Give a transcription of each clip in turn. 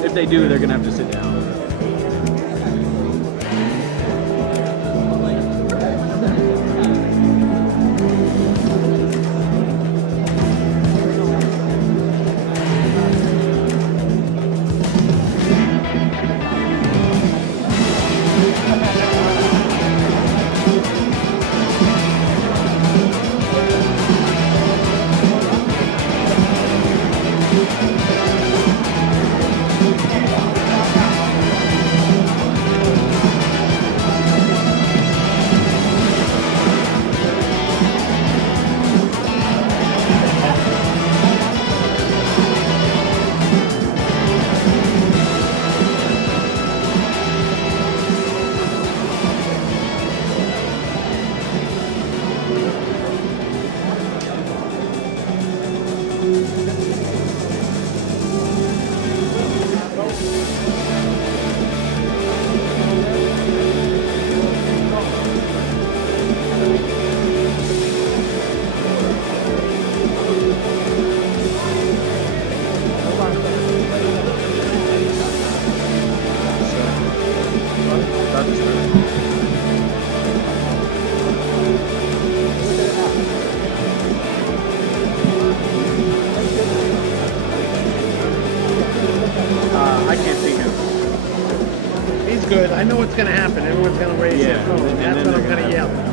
If they do, they're gonna have to sit down. I can't see him. He's good. I know what's going to happen. Everyone's going to raise their phone. and That's then what I'm they're going to gonna- yell.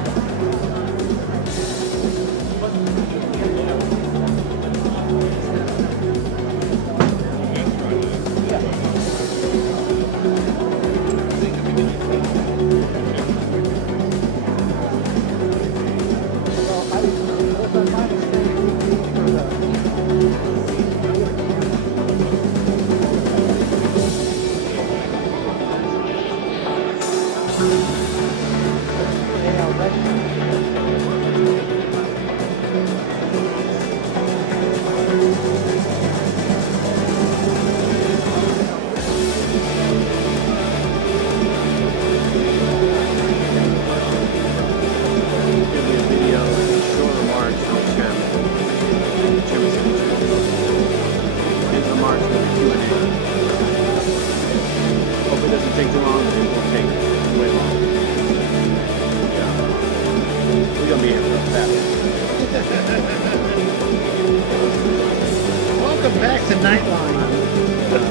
we go.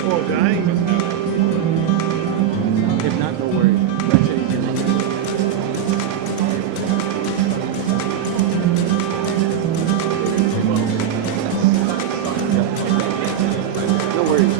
Poor guy. If not, no worries. That's it. No worries.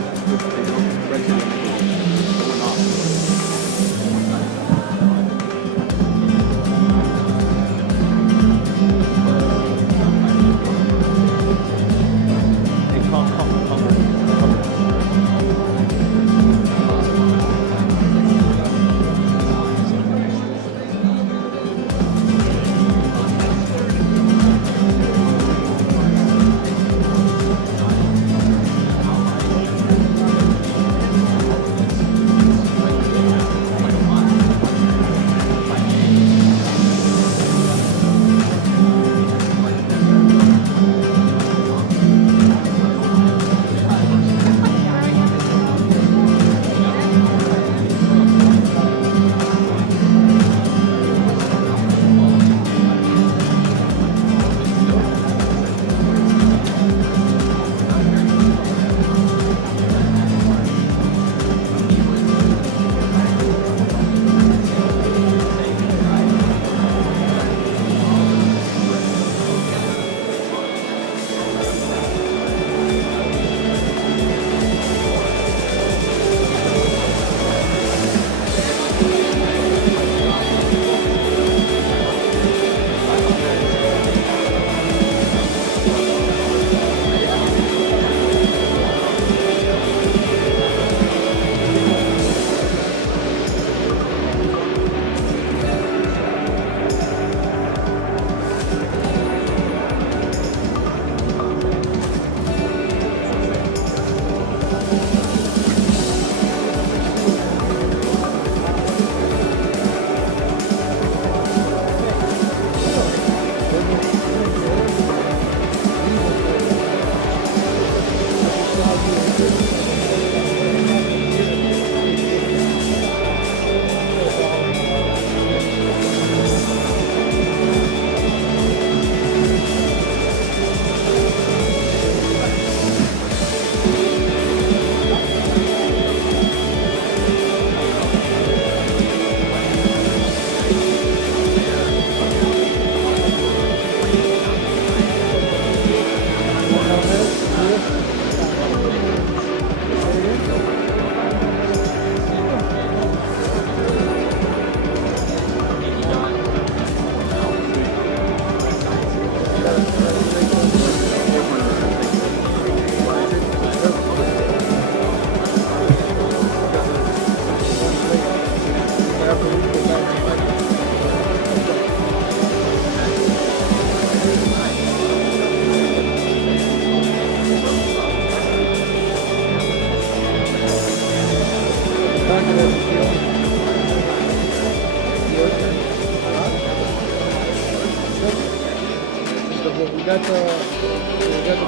We got the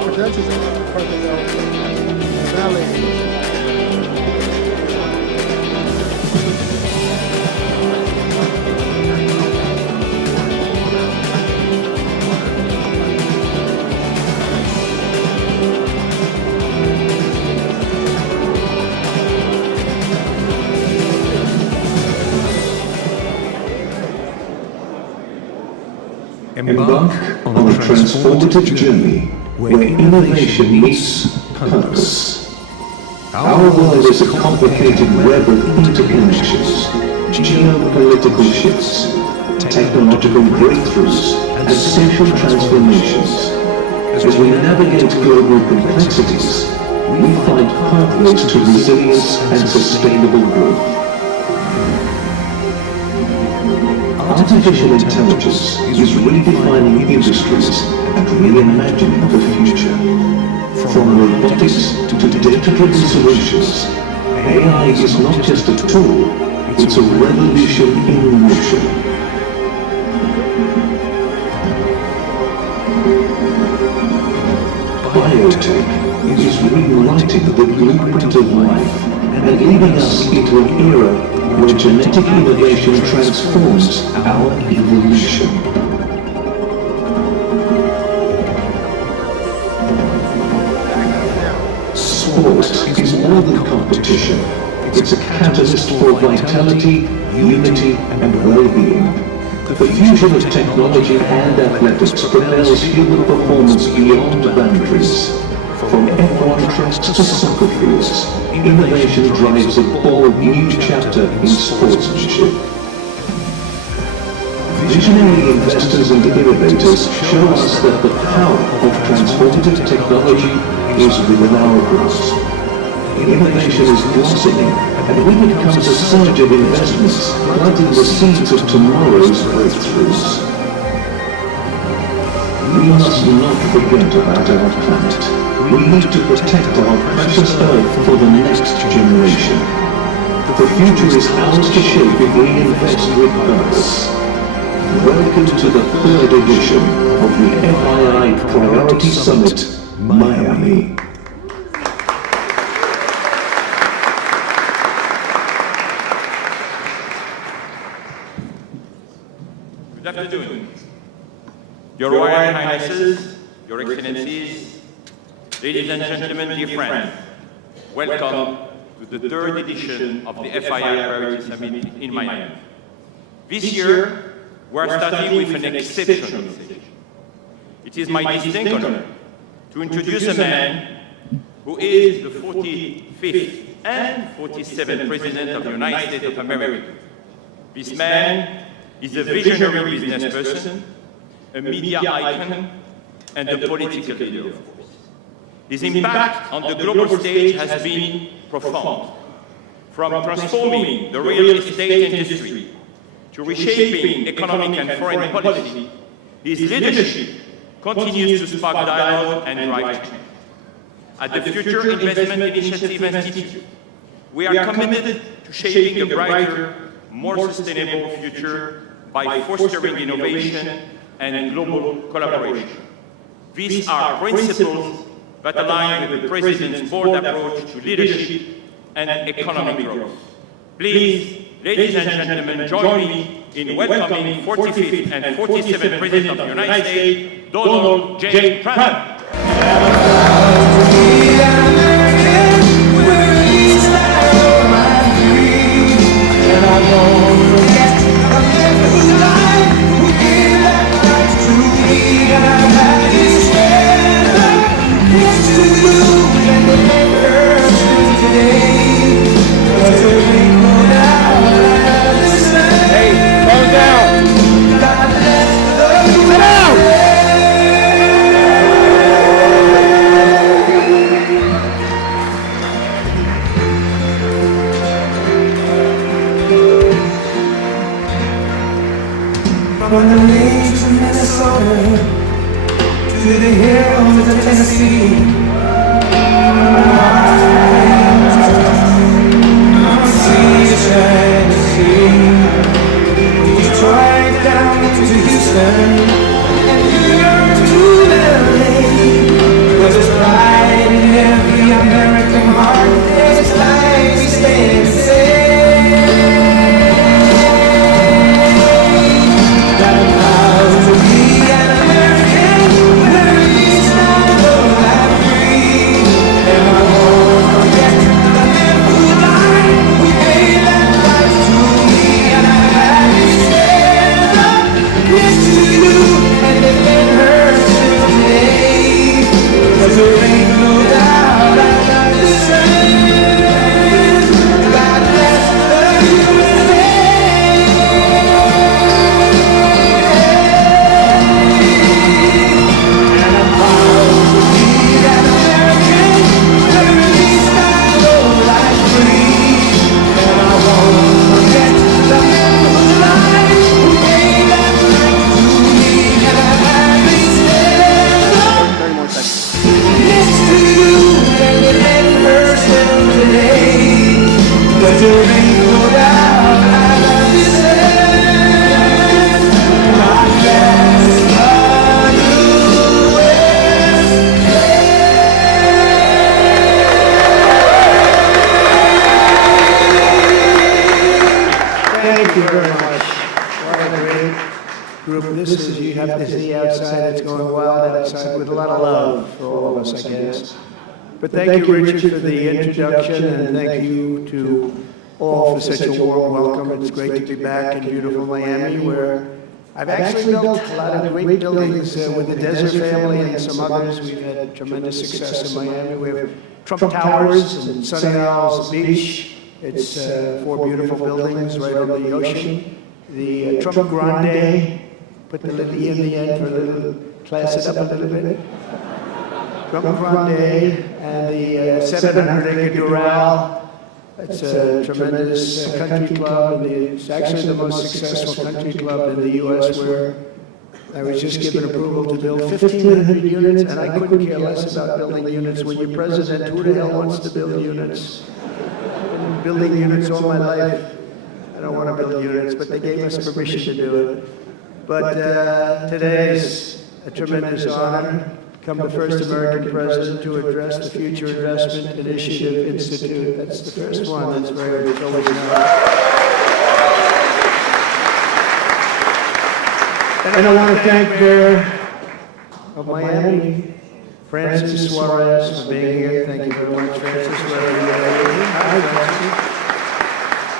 credentials in the parking lot. Valet. Embark on a transformative journey where innovation meets purpose. Our world is a complicated web of interconnections, geopolitical shifts, technological breakthroughs, and social transformations. As we navigate global complexities, we find pathways to resilience and sustainable growth. Artificial intelligence is redefining industries and reimagining the future. From robotics to data-driven solutions, AI is not just a tool, it's a revolution in motion. Biotech is rewriting the blueprint of life and leading us into an era where genetic innovation transforms our evolution. Sport is more than competition. It's a catalyst for vitality, unity, and well-being. The fusion of technology and athletics propels human performance beyond boundaries. From F1 tracks to soccer fields, innovation drives a bold new chapter in sportsmanship. Visionary investors and innovators show us that the power of transformative technology is within our grasp. Innovation is blossoming, and with it comes a surge of investments, planting the seeds of tomorrow's breakthroughs. We must not forget about our planet. We need to protect our precious Earth for the next generation. The future is ours to shape if we invest with purpose. Welcome to the 3rd edition of the FII Priority Summit, Miami. Good afternoon. Your Royal Highnesses, Your Excellencies, ladies and gentlemen, dear friends, welcome to the 3rd edition of the FII Priority Summit in Miami. This year, we're starting with an exceptional stage. It is my distinct honor to introduce a man who is the 45th and 47th President of the United States of America. This man is a visionary business person, a media icon, and a political leader, of course. His impact on the global stage has been profound. From transforming the real estate industry to reshaping economic and foreign policy, his leadership continues to spark dialogue and drive change. At the Future Investment Initiative Institute, we are committed to shaping a brighter, more sustainable future by fostering innovation and global collaboration. These are principles that align with the President's bold approach to leadership and economic growth. Please, ladies and gentlemen, join me in welcoming 45th and 47th President of the United States, Donald J. Trump. From the lakes of Minnesota to the hills of Tennessee, I'm sea to shine to sea. Detroit down to Houston and New York to LA. Cause there's pride in every American heart. It's like we stand and say. You a great group. This is, you have to see outside, it's going wild outside with a lot of love for all of us, I guess. But thank you, Richard, for the introduction, and thank you to all for such a warm welcome. It's great to be back in beautiful Miami, where I've actually built a lot of great buildings with the Desert family and some others. We've had tremendous success in Miami. We have Trump Towers and Sunny Isles Beach. It's 4 beautiful buildings right on the ocean. The Trump Grande, put the little E in the end for a little, class it up a little bit. Trump Grande and the 700-acre Doral. It's a tremendous country club, and it's actually the most successful country club in the U.S., where I was just given approval to build 1,500 units, and I couldn't care less about building units. When you're president, who the hell wants to build units? I've been building units all my life. I don't want to build units, but they gave us permission to do it. But today is a tremendous honor. Become the first American president to address the Future Investment Initiative Institute. That's the first one. That's very always known. And I want to thank Mayor of Miami, Francis Suarez, for being here. Thank you very much, Francis. Hi, Francis.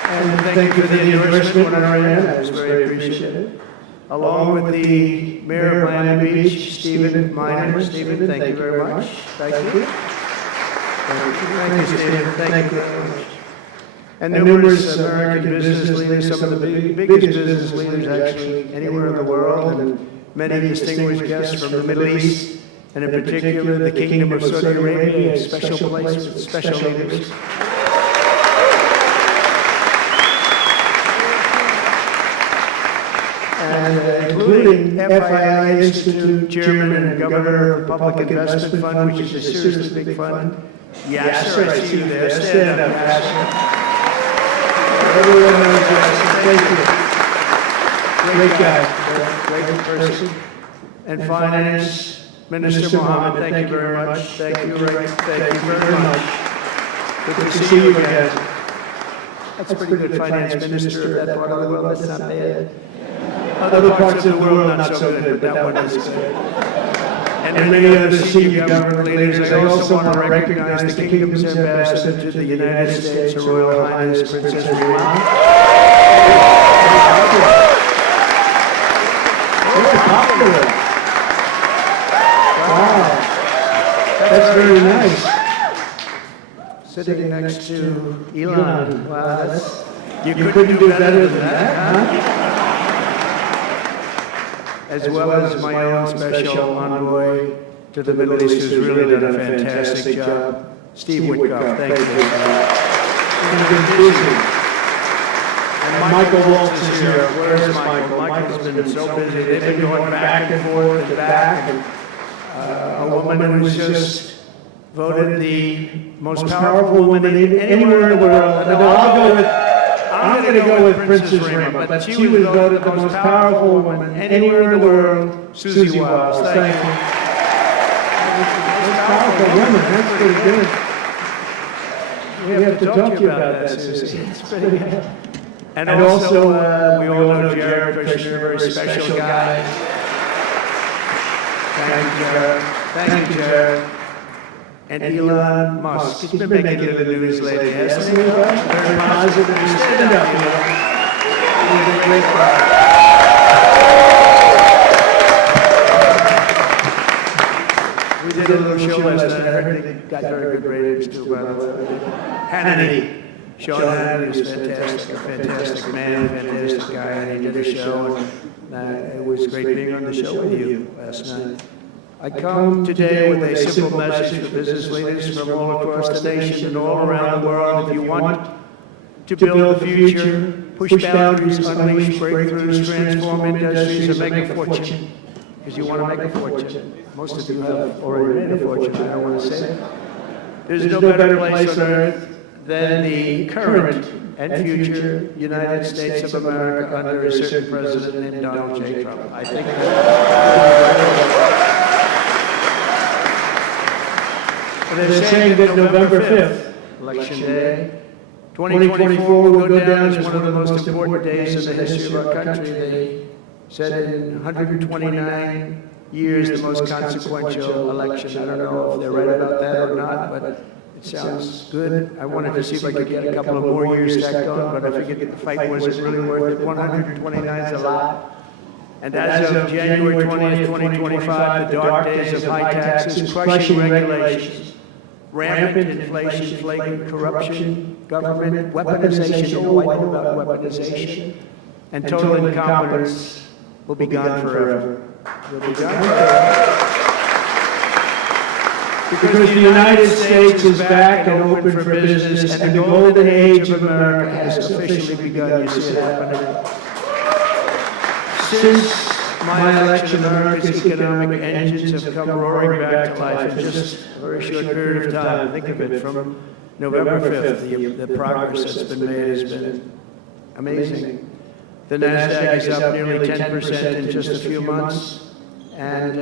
And thank you for the endorsement when I ran. I was very appreciative. Along with the Mayor of Miami Beach, Stephen Miner. Stephen, thank you very much. Thank you. Thank you, Stephen. Thank you very much. And numerous American business leaders, some of the biggest business leaders actually anywhere in the world, and many distinguished guests from the Middle East, and in particular the Kingdom of Saudi Arabia, a special place with special leaders. And including FII Institute Chairman and Governor of the Public Investment Fund, which is a seriously big fund. Yasser, I see you there. Stand up, Yasser. Everyone knows Yasser. Thank you. Great guy. Great person. And Finance Minister Mohammed, thank you very much. Thank you, Rick. Thank you very much. Good to see you again. That's pretty good Finance Minister of that part of the world. That's not bad. Other parts of the world, not so good, but that one is good. And many other senior government leaders. I also want to recognize the Kingdom's ambassador to the United States, Her Royal Highness Princess Rima. Very popular. Wow, that's very nice. Sitting next to Elon. Wow, you couldn't do better than that, huh? As well as my own special envoy to the Middle East, who's really done a fantastic job, Steve Witkoff. Thank you. He's been busy. And Michael Waltz is here. Where's Michael? Michael's been so busy. They've been going back and forth and back. And a woman who was just voted the most powerful woman anywhere in the world. I'm going to go with Princess Rima, but she was voted the most powerful woman anywhere in the world, Susie Wiles. Thank you. Most powerful woman, that's pretty good. We have to talk to you about that, Susie. It's pretty good. And also, we all know Jared Kushner, a very special guy. Thank you, Jared. Thank you, Jared. And Elon Musk. He's been making it in the news lately, hasn't he? Very positive. Stand up, Elon. He's a great guy. We did a little show last night. I heard they got very good ratings too, by the way. Hannity. Sean Hannity was fantastic. A fantastic man, a fantastic guy. And he did a show. And it was great being on the show with you last night. I come today with a simple message for business leaders from all across the nation and all around the world. If you want to build the future, push boundaries, unleash breakthroughs, transform industries, and make a fortune, because you want to make a fortune. Most of you have already made a fortune, I don't want to say it. There's no better place on earth than the current and future United States of America under a certain president named Donald J. Trump. I think they're saying that November 5th, Election Day, 2024 will go down as one of the most important days in the history of our country. They said in 129 years, the most consequential election. I don't know if they're right about that or not, but it sounds good. I wanted to see if I could get a couple of more years stacked on, but I figured the fight wasn't really worth it. 129 is a lot. And as of January 20th, 2025, the dark days of high taxes, crushing regulations, rampant inflation, flagrant corruption, government weaponization, all I know about weaponization, and total incompetence will be gone forever. Will be gone forever. Because the United States is back and open for business, and the golden age of America has officially begun. You see it happening. Since my election, America's economic engines have come roaring back to life in just a very short period of time. Think of it, from November 5th, the progress that's been made has been amazing. The NASDAQ is up nearly 10% in just a few months, and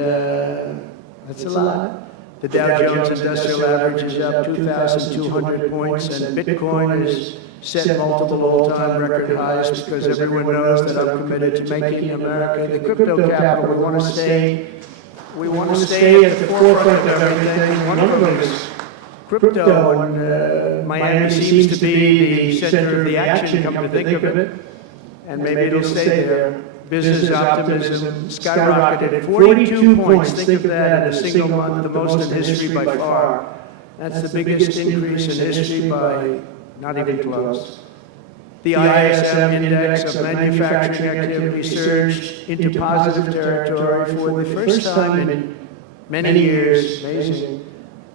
that's a lot. The Dow Jones Industrial Average is up 2,200 points, and Bitcoin is set multiple all-time record highs because everyone knows that I'm committed to making America the crypto capital. We want to stay at the forefront of everything. One of them is crypto, and Miami seems to be the center of the action, come to think of it, and maybe it'll stay there. Business optimism skyrocketed 42 points. Think of that in a single month, the most in history by far. That's the biggest increase in history by not even close. The ISM index of manufacturing activity surged into positive territory for the first time in many years. Amazing.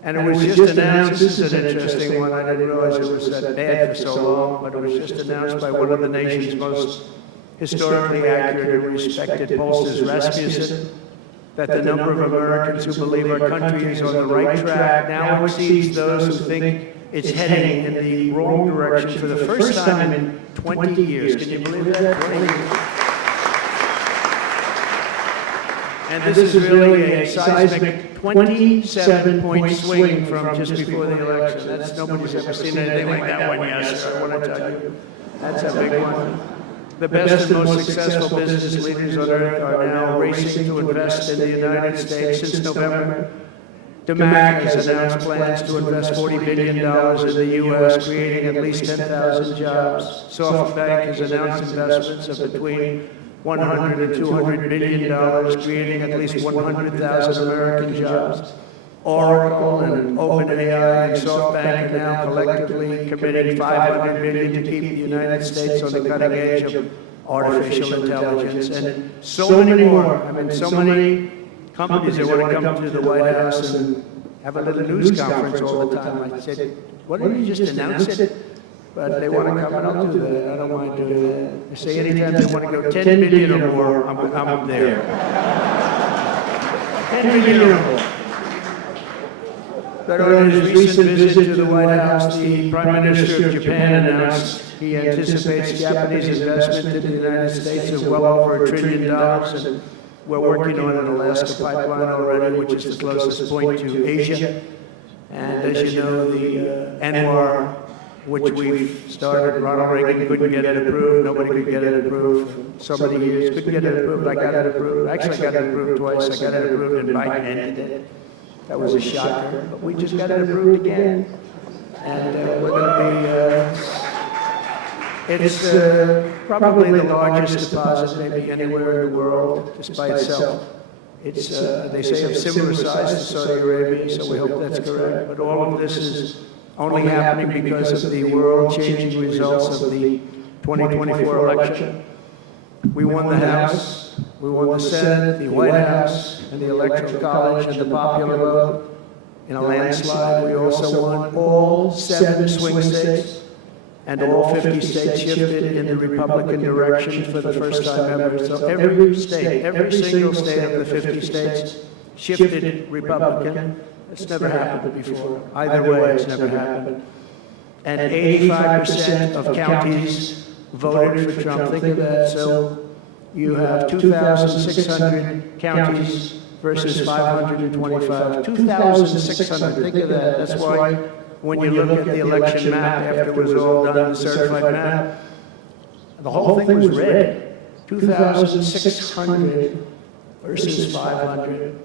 And it was just announced, this is an interesting one, I didn't realize it was that bad for so long, but it was just announced by one of the nation's most historically accurate and respected pollsters, Rasmussen, that the number of Americans who believe our country is on the right track now exceeds those who think it's heading in the wrong direction for the first time in 20 years. Can you believe that? 20 years. And this is really a seismic 27-point swing from just before the election. That's, nobody's ever seen anything like that one, yes, sir. I want to tell you. That's a big one. The best and most successful business leaders on earth are now racing to invest in the United States. Since November, DeMac has announced plans to invest $40 billion in the U.S., creating at least 10,000 jobs. SoftBank has announced investments of between $100 and $200 billion, creating at least 100,000 American jobs. Oracle and OpenAI and SoftBank are now collectively committing $500 billion to keep the United States on the cutting edge of artificial intelligence, and so many more. I mean, so many companies that want to come to the White House and have a little news conference all the time. I said, why don't you just announce it? But they want to come, and I'll do that. I don't mind doing that. I say anytime they want to go 10 billion or more, I'm there. 10 billion or more. But on his recent visit to the White House, the Prime Minister of Japan announced he anticipates Japanese investment in the United States of well over $1 trillion, and we're working on an Alaska pipeline already, which is the closest point to Asia. And as you know, the ANWR, which we've started, Ronald Reagan couldn't get it approved, nobody could get it approved for so many years, couldn't get it approved, I got it approved, actually I got it approved twice, I got it approved and Biden ended it. That was a shocker, but we just got it approved again. And we're going to be, it's probably the largest deposit maybe anywhere in the world, just by itself. It's, they say, of similar size to Saudi Arabia, so we hope that's correct. But all of this is only happening because of the world-changing results of the 2024 election. We won the House, we won the Senate, the White House, and the Electoral College, and the popular vote. In a landslide, we also won all 7 swing states, and all 50 states shifted in the Republican direction for the first time ever. So every state, every single state of the 50 states shifted Republican. It's never happened before. Either way, it's never happened. And 85% of counties voted for Trump. Think of that. So you have 2,600 counties versus 525. 2,600. Think of that. That's why when you look at the election map after it was all done, the certified map, the whole thing was red. 2,600 versus 500.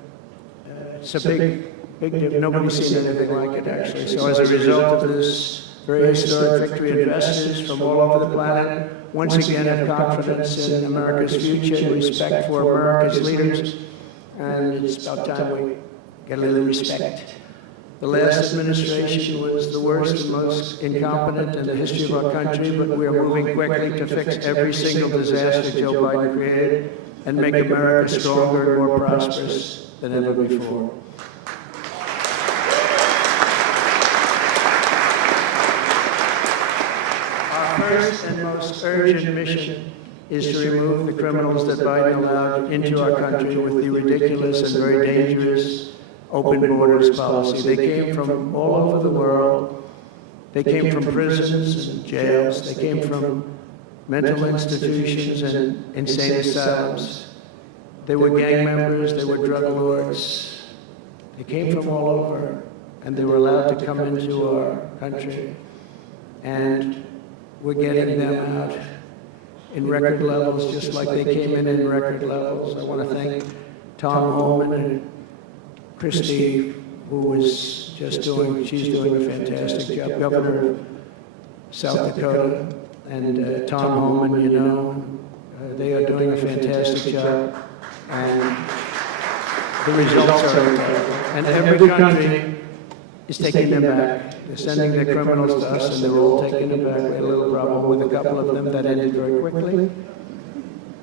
It's a big difference. Nobody's seen anything like it, actually. So as a result of this very historic victory, investors from all over the planet once again have confidence in America's future and respect for America's leaders. And it's about time we get a little respect. The last administration was the worst and most incompetent in the history of our country, but we are moving quickly to fix every single disaster Joe Biden created and make America stronger and more prosperous than ever before. Our first and most urgent mission is to remove the criminals that Biden allowed into our country with the ridiculous and very dangerous open borders policy. They came from all over the world. They came from prisons and jails. They came from mental institutions and insane asylums. They were gang members. They were drug lords. They came from all over, and they were allowed to come into our country. And we're getting them out in record levels, just like they came in record levels. I want to thank Tom Homan and Christie, who was just she's doing a fantastic job, Governor of South Dakota, and Tom Homan, you know, they are doing a fantastic job, and the results are incredible. And every country is taking them back. They're sending their criminals to us, and they're all taking them back. We had a little problem with a couple of them that ended very quickly.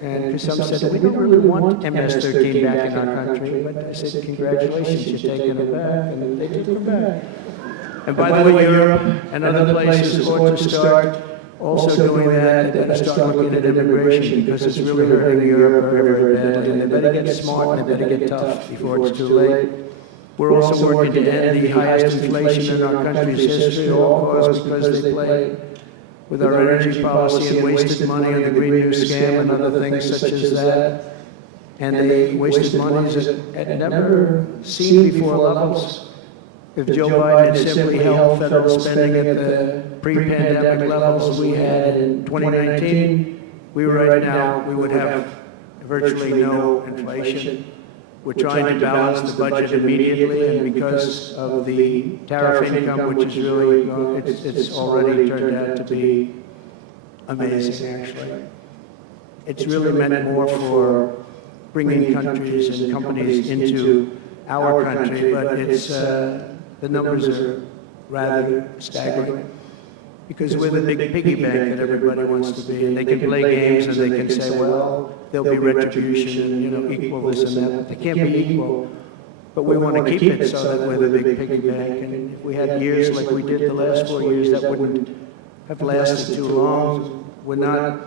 And some said, we don't really want MS-13 back in our country. But I said, congratulations, you're taking them back. And they took them back. And by the way, Europe and other places ought to start also doing that. They better start looking at immigration, because it's really hurting Europe very, very badly. And they better get smart and they better get tough before it's too late. We're also working to end the highest inflation in our country's history, all caused because they played with our energy policy and wasted money on the Green New scam and other things such as that. And they wasted money at never seen before levels. If Joe Biden had simply held federal spending at the pre-pandemic levels we had in 2019, we would have virtually no inflation. We're trying to balance the budget immediately, and because of the tariff income, which is really, it's already turned out to be amazing, actually. It's really meant more for bringing countries and companies into our country, but it's, the numbers are rather staggering. Because we're the big piggy bank that everybody wants to be, and they can play games and they can say, well, there'll be retribution and, you know, equal this and that. But they can't be equal. But we want to keep it so that we're the big piggy bank. And if we had years like we did the last 4 years, that wouldn't have lasted too long. We're not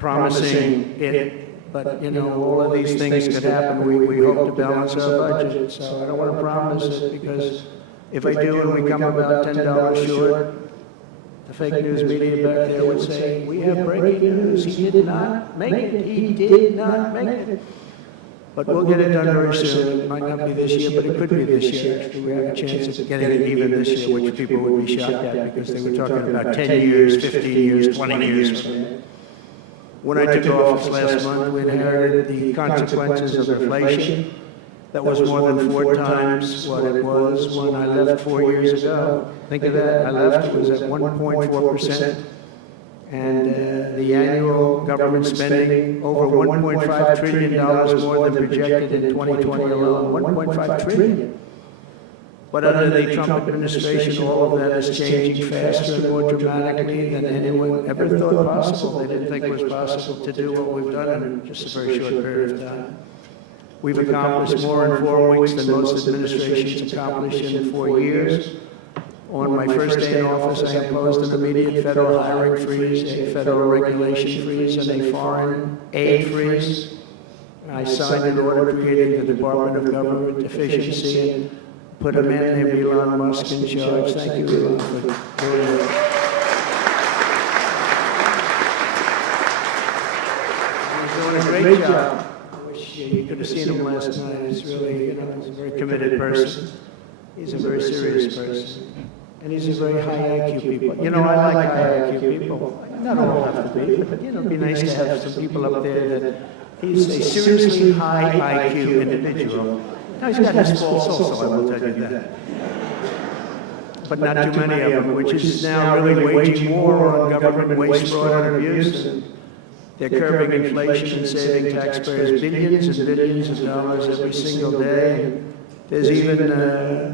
promising it, but, you know, all of these things could happen. We hope to balance our budget. So I don't want to promise it, because if I do and we come about $10 short, the fake news media back there would say, we have breaking news. He did not make it. He did not make it. But we'll get it done very soon. It might not be this year, but it could be this year. Actually, we have a chance of getting it even this year, which people would be shocked at, because they were talking about 10 years, 15 years, 20 years. When I took office last month, we inherited the consequences of inflation. That was more than 4 times what it was when I left 4 years ago. Think of that. I left, it was at 1.4%. And the annual government spending over $1.5 trillion more than projected in 2020 alone. 1.5 trillion. But under the Trump administration, all of that is changing faster and more dramatically than anyone ever thought possible. They didn't think it was possible to do what we've done in just a very short period of time. We've accomplished more in 4 weeks than most administrations accomplished in 4 years. On my first day in office, I imposed an immediate federal hiring freeze, a federal regulation freeze, and a foreign aid freeze. I signed an order creating the Department of Government Efficiency and put a man named Elon Musk in charge. Thank you, Elon, for doing it. He's doing a great job. You could have seen him last night. He's really, you know, he's a very committed person. He's a very serious person. And these are very high IQ people. You know, I like high IQ people. Not all have to be, but you know, it'd be nice to have some people up there that he's a seriously high IQ individual. Now he's got his faults also, I will tell you that. But not too many of them, which is now really waging war on government waste, fraud, and abuse. And they're curbing inflation and saving taxpayers billions and billions of dollars every single day. There's even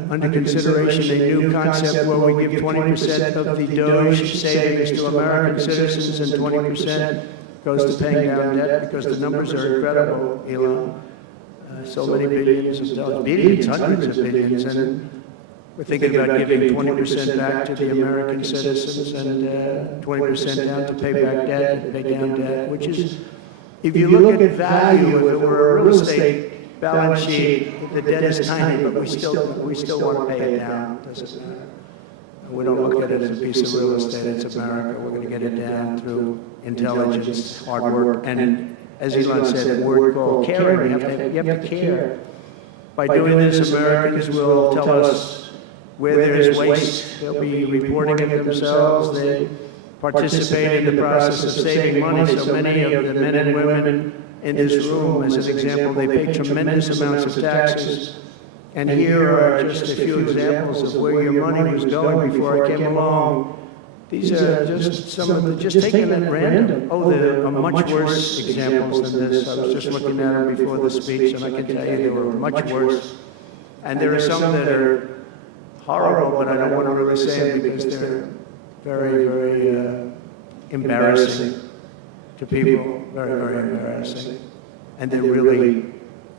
under consideration a new concept where we give 20% of the Doge savings to American citizens and 20% goes to paying down debt, because the numbers are incredible, Elon. So many billions of dollars, billions, hundreds of billions, and we're thinking about giving 20% back to the American citizens and 20% down to pay back debt and pay down debt, which is, if you look at value, if it were a real estate balance sheet, the debt is tiny, but we still want to pay it down. Doesn't matter. We don't look at it as a piece of real estate. It's America. We're going to get it down through intelligence, hard work, and as Elon said, a word called caring. You have to care. By doing this, Americans will tell us where there is waste. They'll be reporting it themselves. They participate in the process of saving money. So many of the men and women in this room, as an example, they pay tremendous amounts of taxes. And here are just a few examples of where your money was going before I came along. These are just some of the, just taken at random. Oh, there are much worse examples than this. I was just looking at them before the speech, and I can tell you they were much worse. And there are some that are horrible, but I don't want to really say them because they're very, very embarrassing to people. Very, very embarrassing. And they're really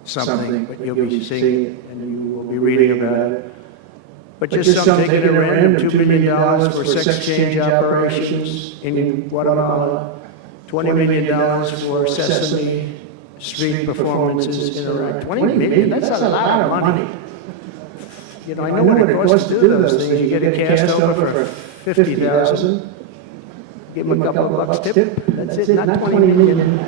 something, but you'll be seeing it and you will be reading about it. But just some taken at random, $2 million for sex change operations in Guatemala, $20 million for Sesame Street performances in Iraq. $20 million, that's a lot of money. You know, I know what it costs to do those things. You get a cast over for $50,000, give them a couple of bucks tip, that's it, not 20 million.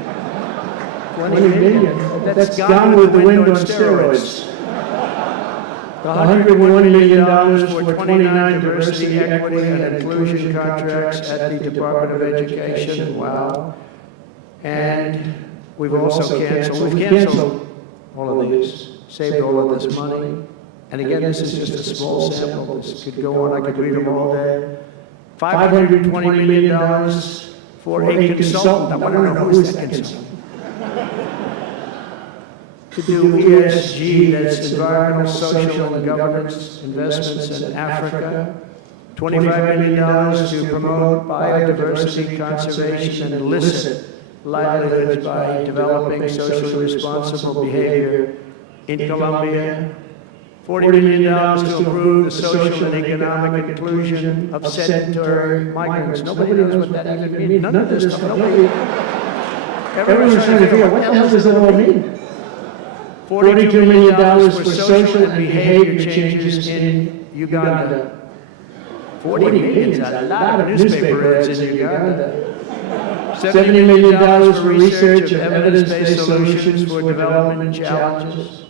20 million, that's Gone with the Wind on steroids. $101 million for 29 diversity, equity, and inclusion contracts at the Department of Education, wow. And we've also canceled all of these, saved all of this money. And again, this is just a small sample. This could go on, I could read them all day. $520 million for a consultant. I want to know who's that consultant. To do ESG, that's environmental, social, and governance investments in Africa. $25 million to promote biodiversity conservation and illicit livelihoods by developing socially responsible behavior in Colombia. $40 million to improve the social and economic inclusion of sedentary migrants. Nobody knows what that even means. None of this stuff. Everyone's trying to figure out what the hell does it all mean? $42 million for social and behavior changes in Uganda. 40 million is a lot of newspaper ads in Uganda. $70 million for research of evidence-based solutions for development challenges.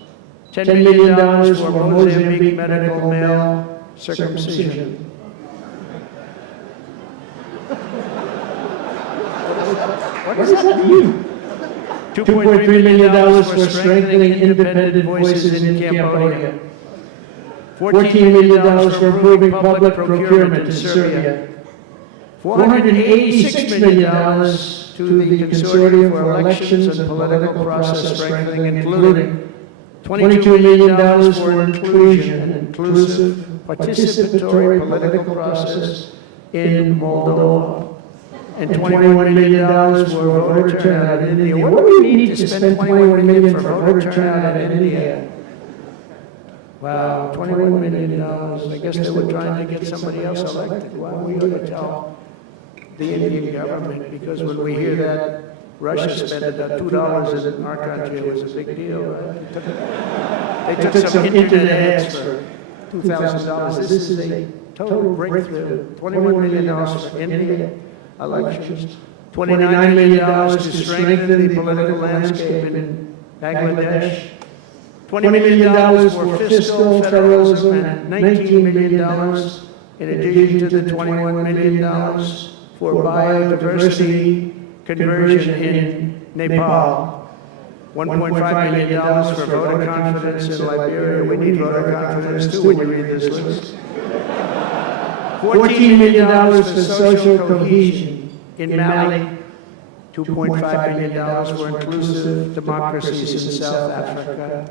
$10 million for Mozambique medical male circumcision. What does that mean? $2.3 million for strengthening independent voices in Cambodia. $14 million for improving public procurement in Serbia. $486 million to the Consortium for Elections and Political Process Strengthening, including $22 million for inclusion and inclusive participatory political process in Moldova. And $21 million for voter turnout in India. What do we need to spend $21 million for voter turnout in India? Wow, $21 million. I guess they were trying to get somebody else elected. Well, we ought to tell the Indian government, because when we hear that Russia spent about $2 in our country, it was a big deal. Right? They took some internet ads for $2,000. This is a total breakthrough. $21 million for India elections. $29 million to strengthen the political landscape in Bangladesh. $20 million for fiscal federalism and $19 million in addition to the $21 million for biodiversity conversion in Nepal, $1.5 million for voter confidence in Liberia. We need voter confidence too when you read this list. $14 million for social cohesion in Mali, $2.5 million for inclusive democracies in South Africa,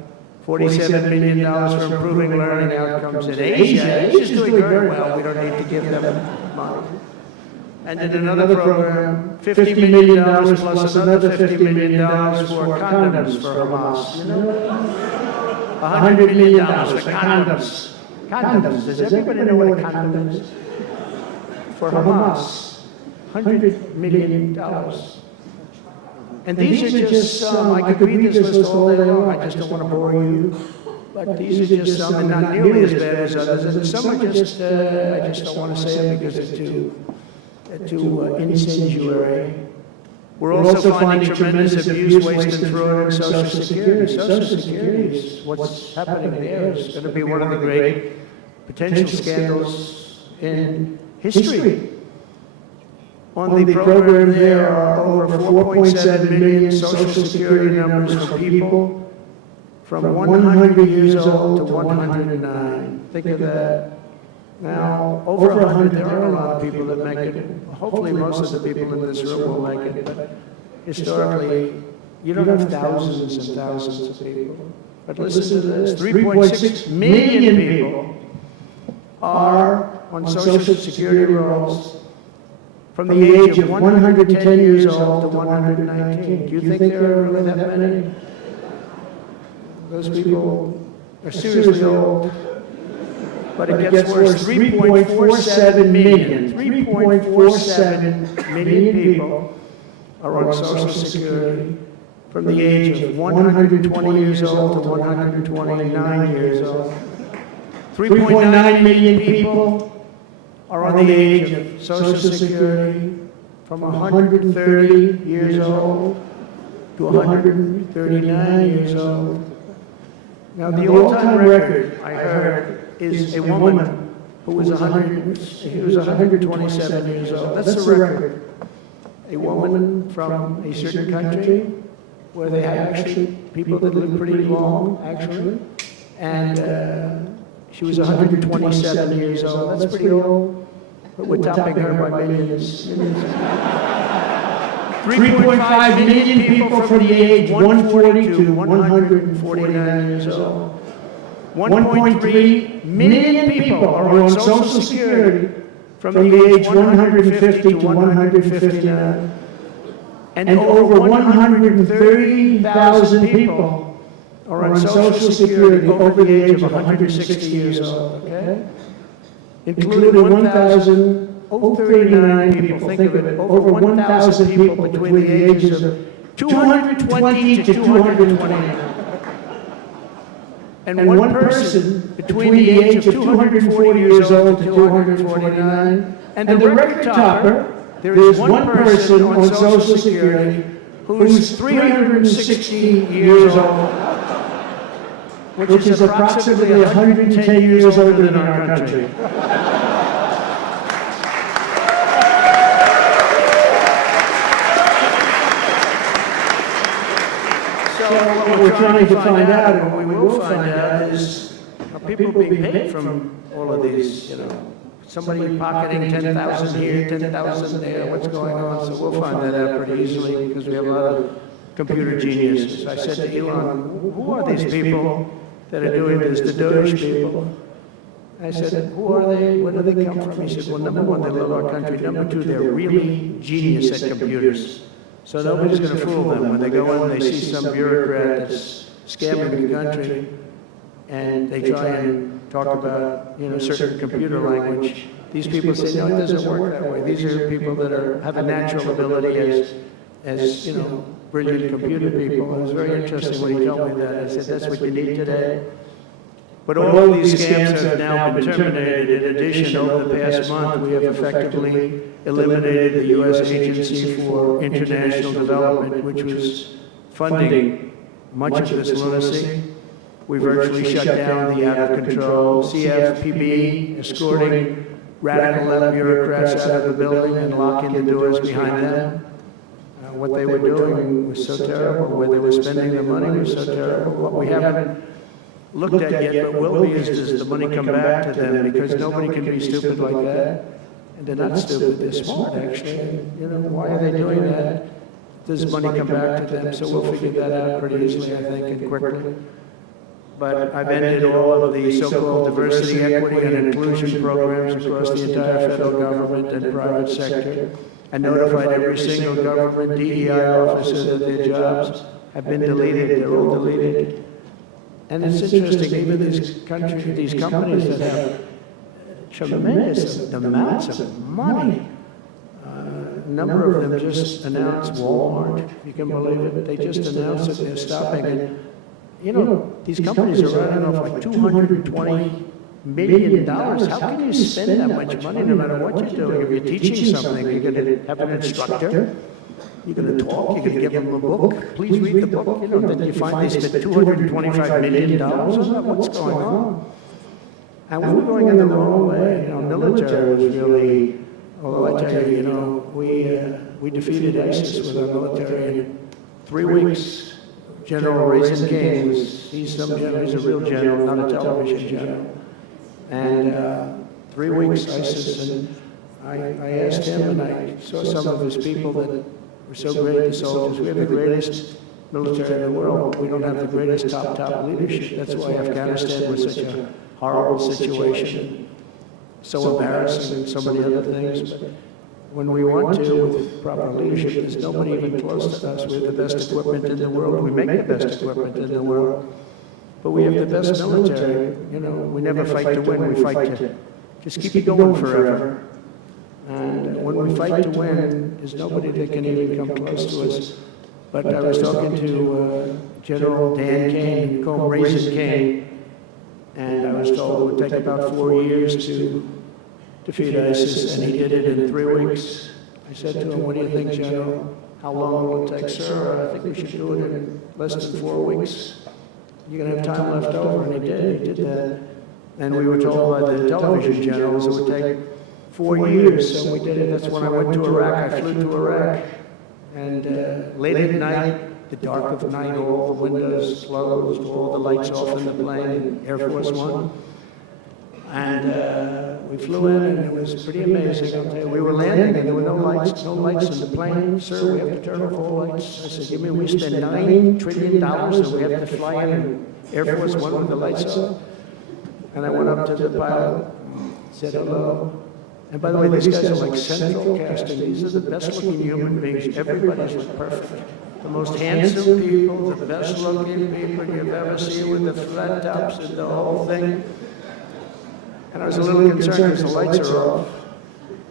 $47 million for improving learning outcomes in Asia. Asia's doing very well. We don't need to give them money. And in another program, $50 million plus another $50 million for condoms for Hamas. You know? $100 million for condoms. Condoms. Does everybody know what a condom is? For Hamas. $100 million. And these are just some, I could read this list all day long, I just don't want to bore you. But these are just some, and not nearly as bad as others. And some are just, I just don't want to say them because they're too incendiary. We're also finding tremendous abuse, waste, and fraud in Social Security. Social Security is what's happening there is going to be one of the great potential scandals in history. On the program, there are over 4.7 million Social Security numbers for people from 100 years old to 109. Think of that. Now, over 100, there are a lot of people that make it. Hopefully, most of the people in this room will make it. But historically, you don't have thousands and thousands of people. But listen to this: 3.6 million people are on Social Security rolls from the age of 110 years old to 119. Do you think there are really that many? Those people are seriously old. But it gets worse. 3.47 million. 3.47 million people are on Social Security from the age of 120 years old to 129 years old. 3.9 million people are on the age of Social Security from 130 years old to 139 years old. Now, the all-time record, I heard, is a woman who was 127 years old. That's the record. A woman from a certain country where they have actually people that live pretty long, actually, and she was 127 years old. That's pretty old. But we're topping her by millions. 3.5 million people from the age 140 to 149 years old. 1.3 million people are on Social Security from the age 150 to 159. And over 130,000 people are on Social Security over the age of 160 years old, okay? Including 1,039 people, think of it, over 1,000 people between the ages of 220 to 229. And one person between the age of 240 years old to 249. And the record topper, there is one person on Social Security who's 360 years old, which is approximately 110 years older than our country. So what we're trying to find out, and what we will find out, is are people being paid from all of these, you know, somebody pocketing 10,000 here, 10,000 there, what's going on? So we'll find that out pretty easily because we have a lot of computer geniuses. I said to Elon, who are these people that are doing this, the Doge people? I said, who are they? Where do they come from? He said, well, number one, they love our country. Number two, they're really genius at computers. So nobody's going to fool them. When they go in, they see some bureaucrat that's scamming the country, and they try and talk about, you know, certain computer language. These people say, no, it doesn't work that way. These are people that have a natural ability as you know, brilliant computer people. It was very interesting when he told me that. I said, that's what you need today. But all of these scams have now been terminated. In addition, over the past month, we have effectively eliminated the U.S. Agency for International Development, which was funding much of this lunacy. We virtually shut down the out-of-control CFPB, escorting radical left bureaucrats out of the building and locking the doors behind them. What they were doing was so terrible. Where they were spending the money was so terrible. What we haven't looked at yet, but will be, is does the money come back to them? Because nobody can be stupid like that. And they're not stupid, they're smart, actually. You know, why are they doing that? Does money come back to them? So we'll figure that out pretty easily, I think, and quickly. But I've ended all of the so-called diversity, equity, and inclusion programs across the entire federal government and private sector. I notified every single government DEI officer that their jobs have been deleted, they're all deleted. And it's interesting, even these companies that have tremendous amounts of money, a number of them just announced, Walmart, if you can believe it, they just announced that they're stopping. And, you know, these companies are running off like $220 million. How can you spend that much money no matter what you're doing? If you're teaching something, you're going to have an instructor, you're going to talk, you're going to give them a book. Please read the book. You know, then you find they spent $225 million on that. What's going on? And we were going in the wrong way. You know, military was really, although I tell you, you know, we defeated ISIS with our military in 3 weeks. General Raisin King he's a real general, not a television general. And 3 weeks ISIS, and I asked him, and I saw some of his people that were so great, the soldiers. We have the greatest military in the world, but we don't have the greatest top leadership. That's why Afghanistan was such a horrible situation, so embarrassing, and so many other things. But when we want to, with proper leadership, there's nobody even close to us. We have the best equipment in the world. We make the best equipment in the world. But we have the best military. You know, we never fight to win. We fight to just keep it going forever. And when we fight to win, there's nobody that can even come close to us. But I was talking to General Dan Kane, we call him Raisin Kane, and I was told it would take about 4 years to defeat ISIS, and he did it in 3 weeks. I said to him, what do you think, General? How long will it take? Sir, I think we should do it in less than 4 weeks. You're going to have time left over, and he did that. And we were told by the television generals it would take 4 years, so we did it. That's when I went to Iraq. I flew to Iraq, and late at night, the dark of the night, all the windows closed, all the lights off in the plane, Air Force One. And we flew in, and it was pretty amazing. I'll tell you, we were landing, and there were no lights in the plane. Sir, we have to turn off all lights. I said, you mean we spend $9 trillion, and we have to fly in Air Force One with the lights off? And I went up to the pilot, said hello. And by the way, these guys are like central casting. These are the best-looking human beings. Everybody's like perfect. The most handsome people, the best-looking people you've ever seen with the flat tops and the whole thing. And I was a little concerned because the lights are off,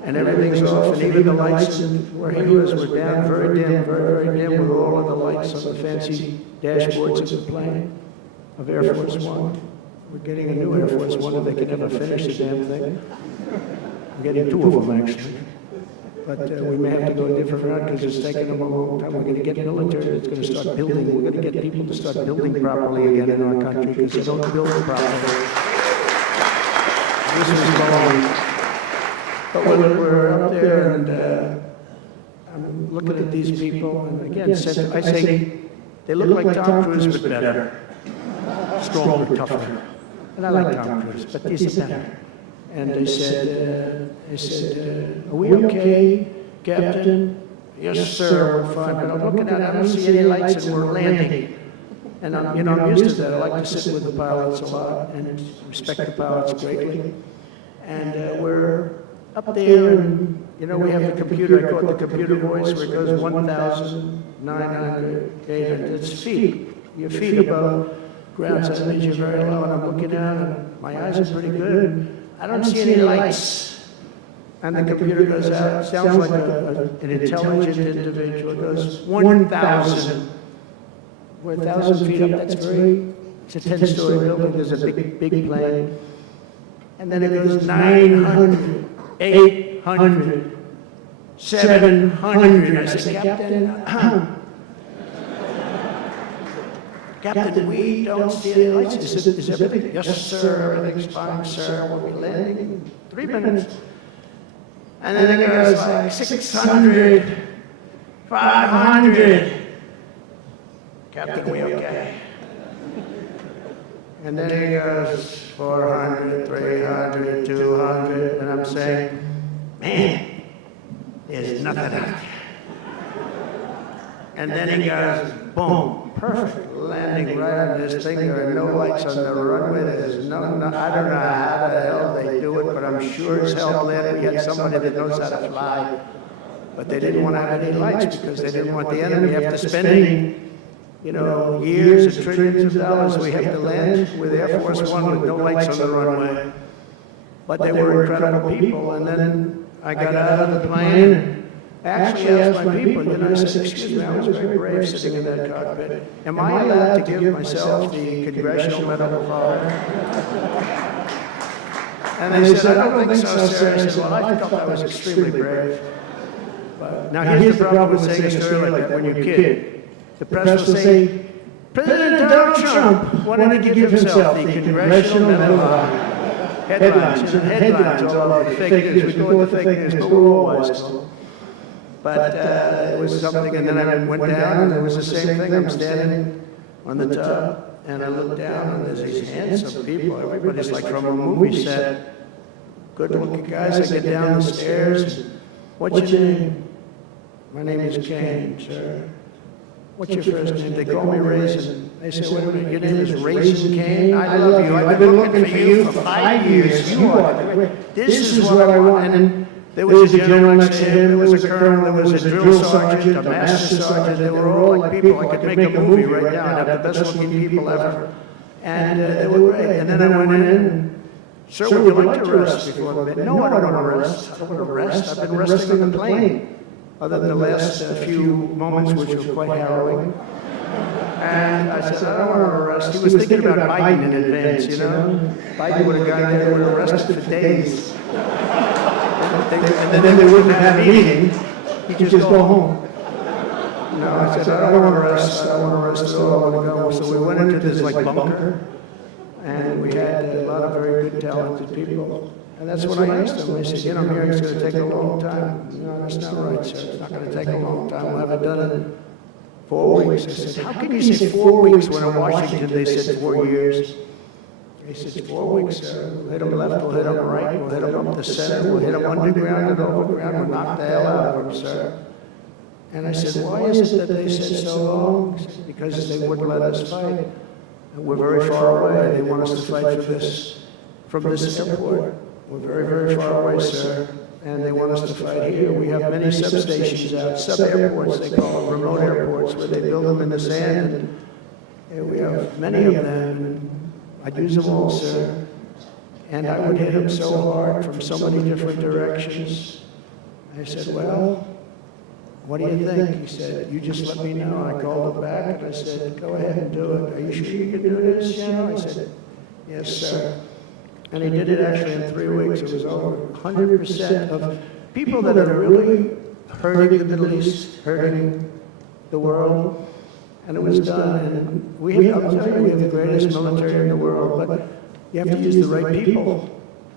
and everything's off, and even the lights where he was were down, very dim, very dim, with all of the lights on the fancy dashboards of the plane, of Air Force One. We're getting a new Air Force One, and they can never finish the damn thing. We're getting 2 of them, actually. But we may have to go a different route because it's taken them a long time. We're going to get military that's going to start building. We're going to get people to start building properly again in our country because they don't build properly. This is going. But we're up there, and I'm looking at these people, and again, I say they look like Tom Cruise, but better. Stronger, tougher. And I like Tom Cruise, but these are better. And they said, are we okay, Captain? Yes, sir, we're fine. But I'm looking at it, I don't see any lights, and we're landing. And I'm used to that. I like to sit with the pilots a lot and respect the pilots greatly. And we're up there, and we have the computer. I call it the computer voice, where it goes 1,900, 800. It's feet. Your feet above ground, so that means you're very low. And I'm looking out, and my eyes are pretty good. I don't see any lights. And the computer goes out. Sounds like an intelligent individual. It goes 1,000. We're 1,000 feet up. It's a 10-story building. There's a big plane. And then it goes 900, 800, 700. I said, Captain, we don't see any lights. Is everything? Yes, sir. Everything's fine, sir. We'll be landing in 3 minutes. And then it goes like 600, 500. Captain, we okay? And then he goes 400, 300, 200, and I'm saying, man, there's nothing out there. And then he goes, boom, perfect landing right on this thing. There are no lights on the runway. There's no, I don't know how the hell they do it, but I'm sure as hell that we had somebody that knows how to fly. But they didn't want to have any lights because they didn't want the enemy after spending, you know, years and trillions of dollars. We have to land with Air Force One with no lights on the runway. But they were incredible people. And then I got out of the plane and actually asked my people, you know, I said, excuse me, I was very brave sitting in that cockpit. Am I allowed to give myself the Congressional Medal of Honor? And they said, I don't think so, sir. I said, well, I thought that was extremely brave. But now here's the problem with saying a story like that when you're a kid. The press will say, President Donald Trump wanted to give himself the Congressional Medal of Honor. Headlines all over, fake news. We go with the fake news, but we're all wise. But it was something, and then I went down, and it was the same thing. I'm standing on the tub, and I look down, and there's these handsome people. Everybody's like from a movie set. Good-looking guys. I get down the stairs. What's your name? My name is Kane, sir. What's your first name? They call me Raisin. They say, wait a minute, your name is Raisin Kane? I love you. I've been looking for you for 5 years. You are the great. This is what I want. And there was a general next to him, there was a colonel, there was a drill sergeant, a master sergeant. They were all like people. I could make a movie right now and have the best looking people ever. And they were great. And then I went in and, sir, would you like to rest before the bed? No, I don't want to rest. I don't want to rest. I've been resting on the plane. Other than the last few moments, which were quite harrowing. And I said, I don't want to rest. He was thinking about Biden in advance, you know? Biden would have gone there, would have rested for days. And then they wouldn't have a meeting. He'd just go home. No, I said, I don't want to rest. I don't want to rest at all. I want to go. So we went into this like bunker. And we had a lot of very good, talented people. And that's what I asked them. I said, you know, I'm hearing it's going to take a long time. No, that's not right, sir. It's not going to take a long time. We'll have it done in 4 weeks. I said, how can you say 4 weeks when in Washington they said 4 years? He said, 4 weeks, sir. We'll hit them left, we'll hit them right, we'll hit them up the center, we'll hit them underground and overground, we'll knock the hell out of them, sir. And I said, why is it that they said so long? He said, because they wouldn't let us fight. And we're very far away. They want us to fight from this airport. We're very, very far away, sir. And they want us to fight here. We have many substations out, sub-airports, they call them, remote airports, where they build them in the sand. And we have many of them. I'd use them all, sir. And I would hit them so hard from so many different directions. I said, well, what do you think? He said, you just let me know. I called him back and I said, go ahead and do it. Are you sure you can do this, General? I said, yes, sir. And he did it actually in 3 weeks. It was over 100% of people that are really hurting the Middle East, hurting the world. And it was done. And we have, I'll tell you, we have the greatest military in the world, but you have to use the right people.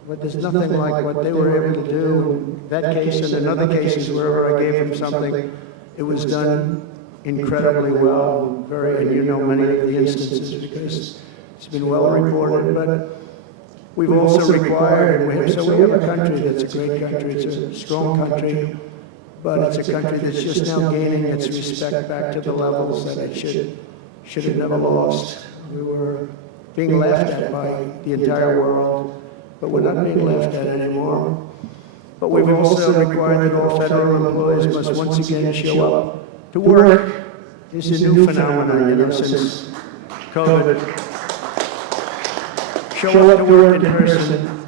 But there's nothing like what they were able to do in that case and in other cases wherever I gave them something. It was done incredibly well, and you know many of the instances because it's been well reported. But we've also required, we have a country that's a great country, it's a strong country, but it's a country that's just now gaining its respect back to the levels that it should have never lost. We were being laughed at by the entire world, but we're not being laughed at anymore. But we've also required that all federal employees must once again show up to work. It's a new phenomenon, you know, since COVID. Show up to work in person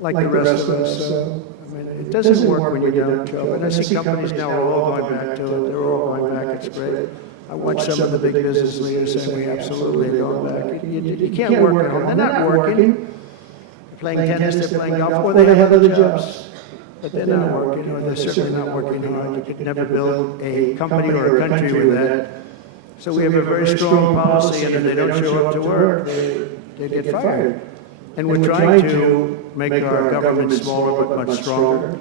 like the rest of us. So, I mean, it doesn't work when you don't show up. And I see companies now are all going back to it. They're all going back. It's great. I watch some of the big business leaders saying we absolutely are going back. You can't work at home. They're not working. They're playing tennis, they're playing golf, or they have other jobs. But they're not working, or they're certainly not working hard. You could never build a company or a country with that. So we have a very strong policy, and if they don't show up to work, they get fired. And we're trying to make our government smaller but much stronger.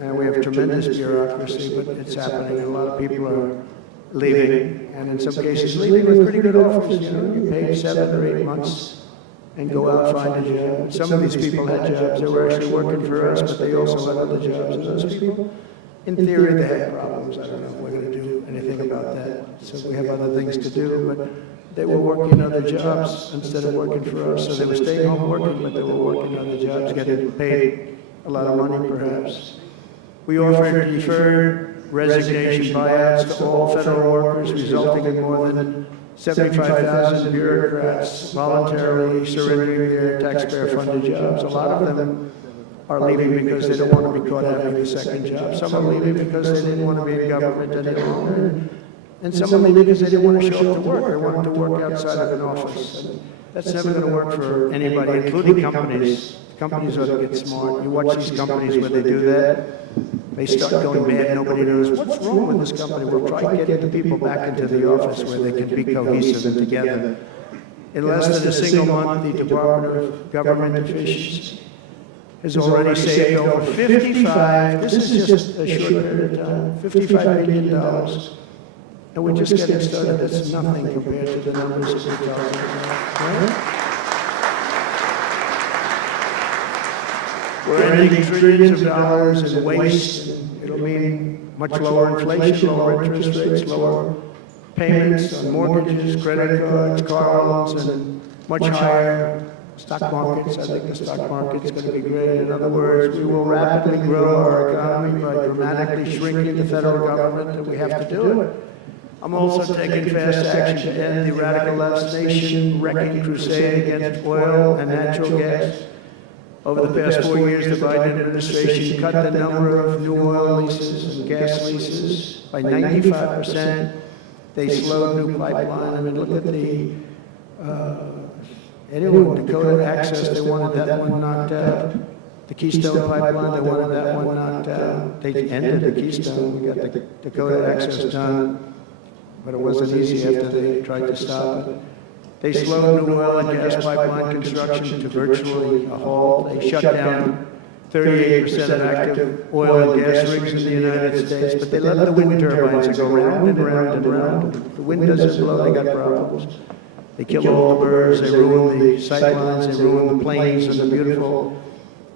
and we have tremendous bureaucracy, but it's happening. A lot of people are leaving, and in some cases leaving with pretty good offers. You know, you pay 7 or 8 months and go out and find a job. Some of these people had jobs. They were actually working for us, but they also had other jobs. And those people, in theory, they had problems. I don't know if we're going to do anything about that. So we have other things to do, but they were working other jobs instead of working for us. So they were staying home working, but they were working other jobs, getting paid a lot of money, perhaps. We offered deferred resignation buyouts to all federal workers, resulting in more than 75,000 bureaucrats voluntarily surrendering their taxpayer-funded jobs. A lot of them are leaving because they don't want to be caught having a second job. Some are leaving because they didn't want to be in government any longer. And some are leaving because they didn't want to show up to work. They wanted to work outside of an office. And that's never going to work for anybody, including companies. Companies ought to get smart. You watch these companies where they do that, they start going bad. Nobody knows what's wrong with this company. We'll try getting the people back into the office where they can be cohesive and together. In less than a single month, the Department of Government Efficiency has already saved over 55, this is just a short period of time, $55 billion. And we're just getting started. That's nothing compared to the numbers that we're talking about. Right? We're ending trillions of dollars in waste. It'll mean much lower inflation, lower interest rates, lower payments on mortgages, credit cards, car loans, and much higher stock markets. I think the stock market's going to be great. In other words, we will rapidly grow our economy by dramatically shrinking the federal government, and we have to do it. I'm also taking fast action to end the radical left nation-wrecking crusade against oil and natural gas. Over the past 4 years, the Biden administration cut the number of new oil leases and gas leases by 95%. They slowed new pipeline. I mean, look at the anyone, Dakota Access, they wanted that one knocked out. The Keystone Pipeline, they wanted that one knocked out. They ended the Keystone. We got the Dakota Access done, but it wasn't easy after they tried to stop it. They slowed new oil and gas pipeline construction to virtually a halt. They shut down 38% of active oil and gas rigs in the United States, but they let the wind turbines go round and round and round. The wind doesn't blow, they got problems. They kill all the birds, they ruin the sightlines, they ruin the plains and the beautiful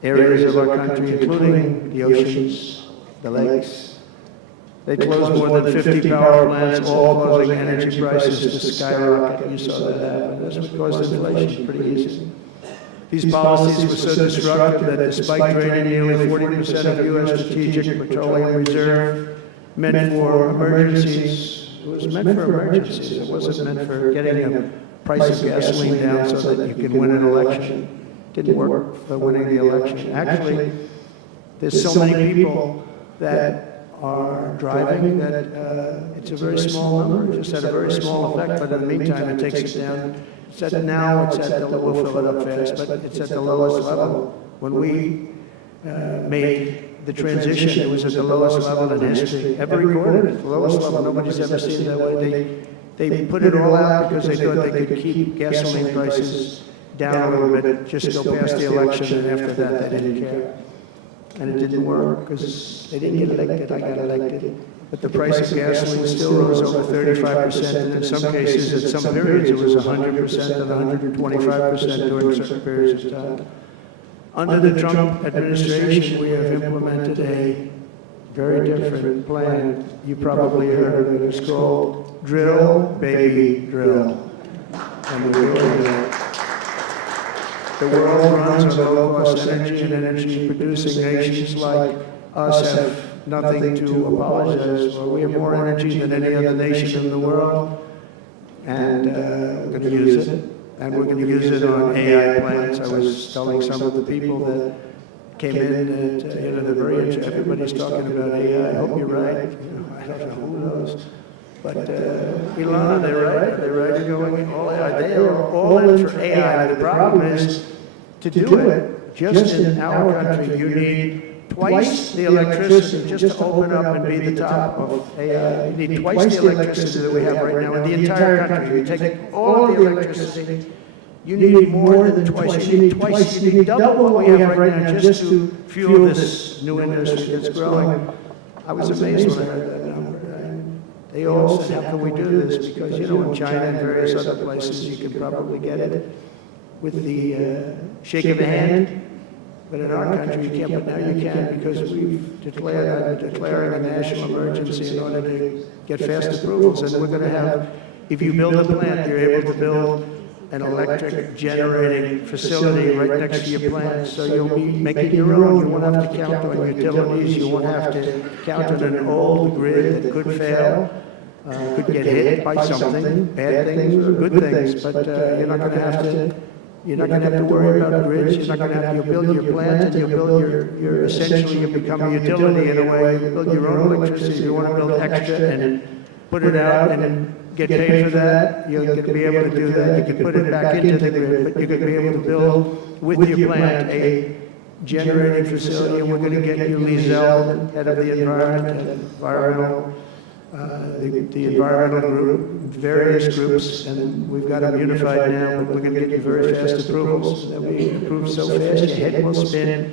areas of our country, including the oceans, the lakes. They closed more than 50 power plants, all causing energy prices to skyrocket. You saw that happen. That's what caused inflation, pretty easy. These policies were so destructive that despite draining nearly 40% of U.S. strategic petroleum reserve, meant for emergencies, it was meant for emergencies. It wasn't meant for getting the price of gasoline down so that you can win an election. It didn't work for winning the election. Actually, there's so many people that are driving that it's a very small number. It just had a very small effect, but in the meantime, it takes it down. Now it's at the, we'll fill it up fast, but it's at the lowest level. When we made the transition, it was at the lowest level in history, ever recorded, the lowest level. Nobody's ever seen it that way. They put it all out because they thought they could keep gasoline prices down a little bit, just go past the election, and after that, they didn't care. And it didn't work because they didn't get elected, I got elected. But the price of gasoline still rose over 35%, and in some cases, at some periods, it was 100% and 125% during certain periods of time. Under the Trump administration, we have implemented a very different plan. You probably heard of it. It's called Drill, Baby, Drill. And we're doing that. The world runs on low-cost energy, and energy-producing nations like us have nothing to apologize for. We have more energy than any other nation in the world, and we're going to use it. And we're going to use it on AI plants. I was telling some of the people that came in, and they're very interested. Everybody's talking about AI. I hope you're right. I don't know, who knows. But Ilana, they're right. They're going all AI. They are all in for AI. The problem is, to do it, just in our country, you need twice the electricity just to open up and be the top of AI. You need twice the electricity that we have right now in the entire country. You take all the electricity you need more than twice. You need twice, you need double what we have right now just to fuel this new industry that's growing. I was amazed when I heard that number. They all said, how can we do this? Because, you know, in China and various other places, you can probably get it with the shake of a hand. But in our country, you can't, but now you can because we've declaring a national emergency in order to get fast approvals. And we're going to have, if you build a plant, you're able to build an electric generating facility right next to your plant. So you'll be making your own. You won't have to count on utilities. You won't have to count on an old grid that could fail, could get hit by something, bad things or good things. But you're not going to have to. You're not going to have to worry about grids. You're not going to have to build your plant and you'll build your essentially you become a utility in a way. You build your own electricity. If you want to build extra and put it out and get paid for that, you'll be able to do that. You can put it back into the grid, but you're going to be able to build with your plant a generating facility. And we're going to get you Lee Zell, head of the environment and environmental. The environmental group, various groups, and we've got them unified now, but we're going to get you very fast approvals. They'll be approved so fast, your head will spin,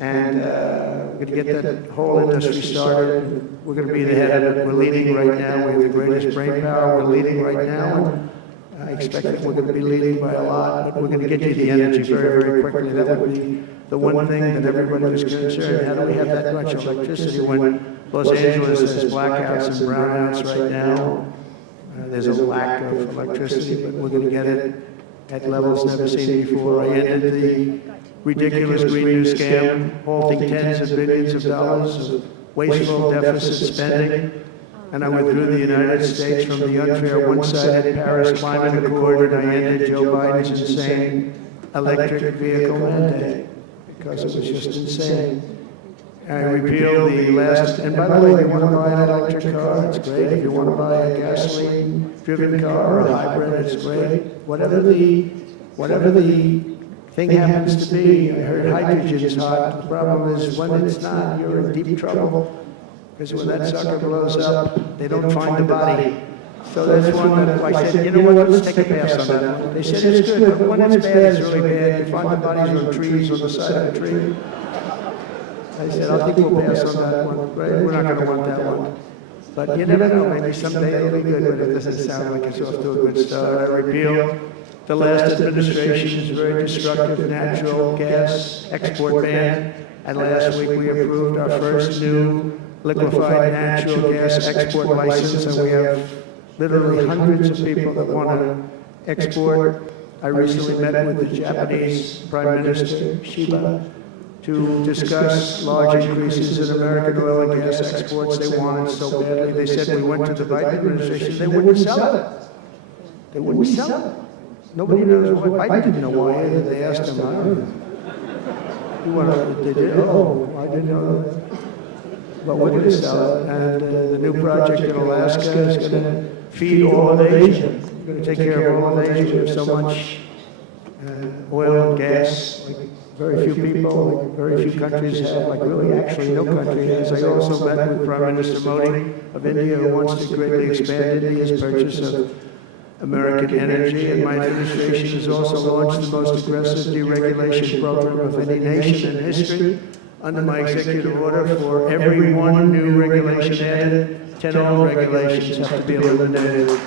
and we're going to get that whole industry started. We're going to be the head of it. We're leading right now. We have the greatest brain power. We're leading right now, and I expect that we're going to be leading by a lot, but we're going to get you the energy very, very quickly. That would be the one thing that everybody was concerned. How do we have that much electricity when Los Angeles has blackouts and brownouts right now? There's a lack of electricity, but we're going to get it at levels never seen before. I ended the ridiculous Green New scam, halting tens of billions of dollars of wasteful deficit spending, and I withdrew the United States from the unfair one-sided Paris Climate Accord, and I ended Joe Biden's insane electric vehicle mandate, because it was just insane. I repealed the last, and by the way, if you want to buy an electric car, it's great. If you want to buy a gasoline-driven car or a hybrid, it's great. Whatever the thing happens to be, I heard hydrogen's hot. The problem is when it's not, you're in deep trouble. Because when that sucker blows up, they don't find the body. So that's one that I said, you know what, let's take a pass on that one. They said it's good, but when it's bad, it's really bad. You find the bodies on trees on the side of a tree. I said, I think we'll pass on that one. Right? We're not going to want that one. But you never know, maybe someday it'll be good, but it doesn't sound like it's off to a good start. I repealed the last administration's very destructive natural gas export ban. And last week we approved our first new liquefied natural gas export license, and we have literally hundreds of people that want to export. I recently met with the Japanese Prime Minister, Shiba, to discuss large increases in American oil and gas exports. They wanted so badly. They said we went to the Biden administration, they wouldn't sell it. They wouldn't sell it. Nobody knows why. Biden didn't know why either. They asked him, I don't know. You want to, they did? Oh, I didn't know that. But we're going to sell it, and the new project in Alaska is going to feed all of Asia. We're going to take care of all of Asia. We have so much oil and gas, like very few people, like very few countries have, like really actually no country has. I also met with Prime Minister Modi of India, who wants to greatly expand India's purchase of American energy, and my administration has also launched the most aggressive deregulation program of any nation in history. Under my executive order, for every one new regulation added, 10 old regulations have to be eliminated.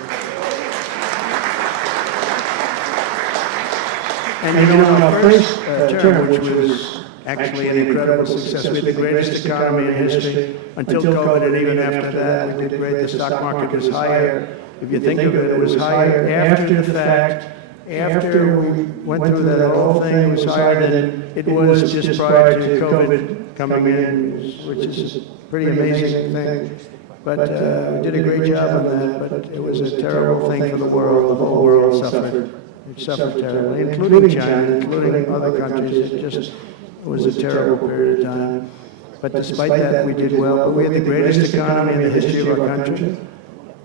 And you know, in our first term, which was actually an incredible success, we had the greatest economy in history until COVID, and even after that, we did great. The stock market was higher. If you think of it, it was higher after the fact. After we went through that whole thing, it was higher than it was just prior to COVID coming in, which is a pretty amazing thing. But we did a great job on that, but it was a terrible thing for the world. The whole world suffered. It suffered terribly, including China, including other countries. It was a terrible period of time. But despite that, we did well. But we had the greatest economy in the history of our country.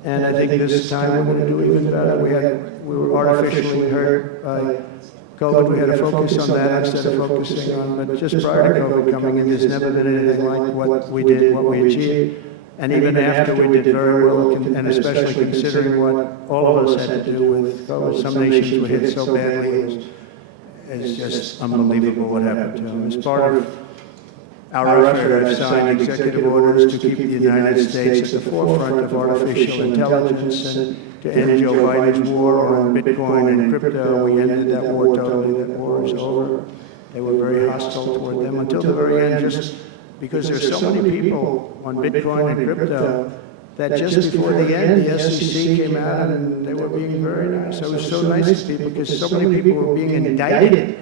And I think this time we're going to do even better. We were artificially hurt by COVID. We had to focus on that instead of focusing on, but just prior to COVID coming in, there's never been anything like what we did, what we achieved. And even after we did very well, and especially considering what all of us had to do with COVID, some nations were hit so badly, it's just unbelievable what happened to them. As part of our effort, I've signed executive orders to keep the United States at the forefront of artificial intelligence and to end Joe Biden's war on Bitcoin and crypto. We ended that war totally. That war is over. They were very hostile toward them until the very end, just because there's so many people on Bitcoin and crypto that just before the end, the SEC came out and they were being very nice. It was so nice to people because so many people were being indicted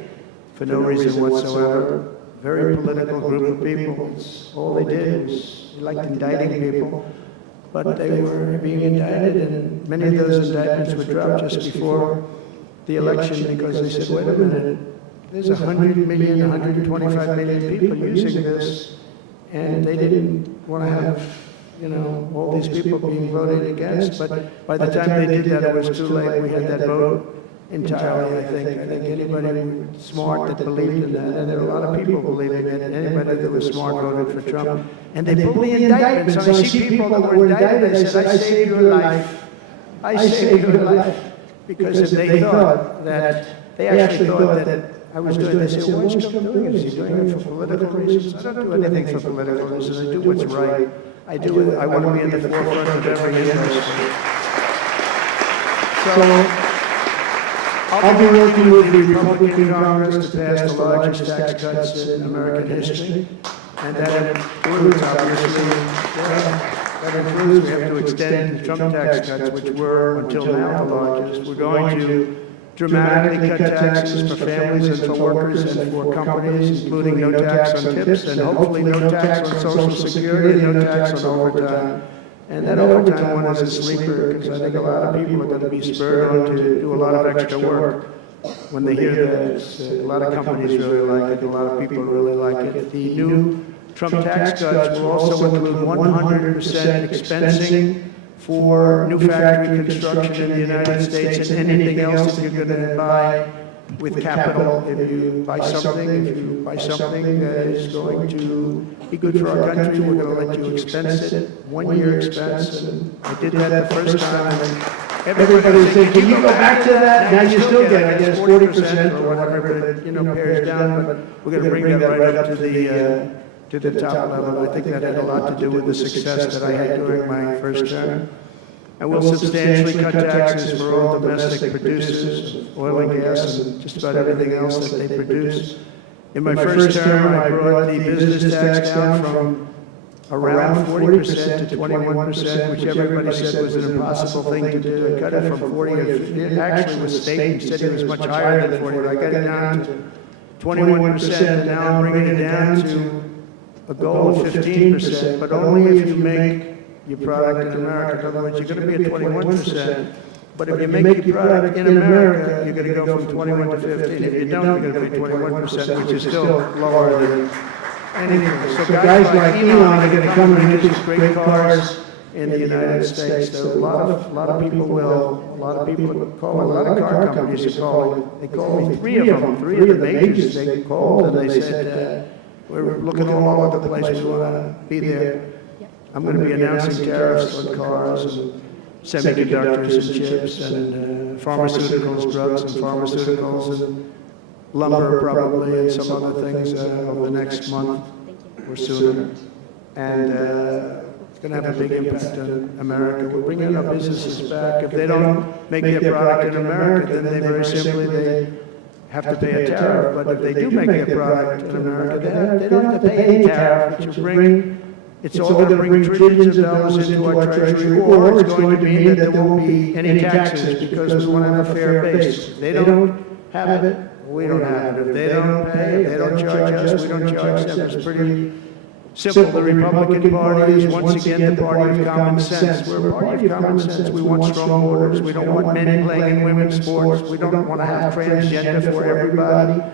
for no reason whatsoever. Very political group of people. It's all they did was they liked indicting people, but they were being indicted, and many of those indictments were dropped just before the election because they said, wait a minute, there's 100 million, 125 million people using this, and they didn't want to have, you know, all these people being voted against. But by the time they did that, it was too late. We had that vote entirely, I think. I think anybody smart that believed in that, and there were a lot of people believing it, anybody that was smart voted for Trump. And they pulled the indictments. So I see people that were indicted, they said, I saved your life. I saved your life. Because if they thought that, they actually thought that I was doing this, they said, why is Trump doing it? Is he doing it for political reasons? I don't do anything for political reasons. I do what's right. I do it. I want to be in the forefront of every interest. So, I'll be working with the Republican Congress to pass the largest tax cuts in American history, and that includes, obviously, we have to extend the Trump tax cuts, which were, until now, the largest. We're going to dramatically cut taxes for families and for workers and for companies, including no tax on tips, and hopefully no tax on Social Security, and no tax on overtime. And that overtime one is a sleeper, because I think a lot of people are going to be spurred on to do a lot of extra work when they hear that. A lot of companies really like it, a lot of people really like it. The new Trump tax cuts will also include 100% expensing for new factory construction in the United States and anything else that you're going to buy with capital. If you buy something that is going to be good for our country, we're going to let you expense it, 1 year expense. And I did that the first time, and everybody said, can you go back to that? Now you still get, I guess, 40% or whatever, but, you know, pares down, but we're going to bring that right up to the top level. I think that had a lot to do with the success that I had during my first term. And we'll substantially cut taxes for all domestic producers of oil and gas and just about everything else that they produce. In my first term, I brought the business tax down from around 40% to 21%, which everybody said was an impossible thing to do. I cut it from 40 to 50. It actually was state said it was much higher than 40. I got it down to 21%, and now I'm bringing it down to a goal of 15%, but only if you make your product in America. In other words, you're going to be at 21%, but if you make your product in America, you're going to go from 21 to 15. If you don't, you're going to be 21%, which is still lower than anything. So guys like Elon are going to come and make these great cars in the United States. So a lot of people call, a lot of car companies are calling. They called me, three of the majors. They called and they said, we're looking all over the place. We want to be there. I'm going to be announcing tariffs on cars and semiconductors and chips and pharmaceuticals, drugs and pharmaceuticals and lumber probably and some other things over the next month or sooner. And it's going to have a big impact on America. We're bringing our businesses back. If they don't make their product in America, then they very simply they have to pay a tariff. But if they do make their product in America, they don't have to pay any tariff. It's all going to bring trillions of dollars into our treasury, or it's going to mean that there won't be any taxes because we want to have a fair base. If they don't have it, we don't have it. If they don't pay, they don't charge us, we don't charge them. It's pretty simple. The Republican Party is once again the party of common sense. We're a party of common sense. We want strong borders. We don't want men playing in women's sports. We don't want to have transgender for everybody.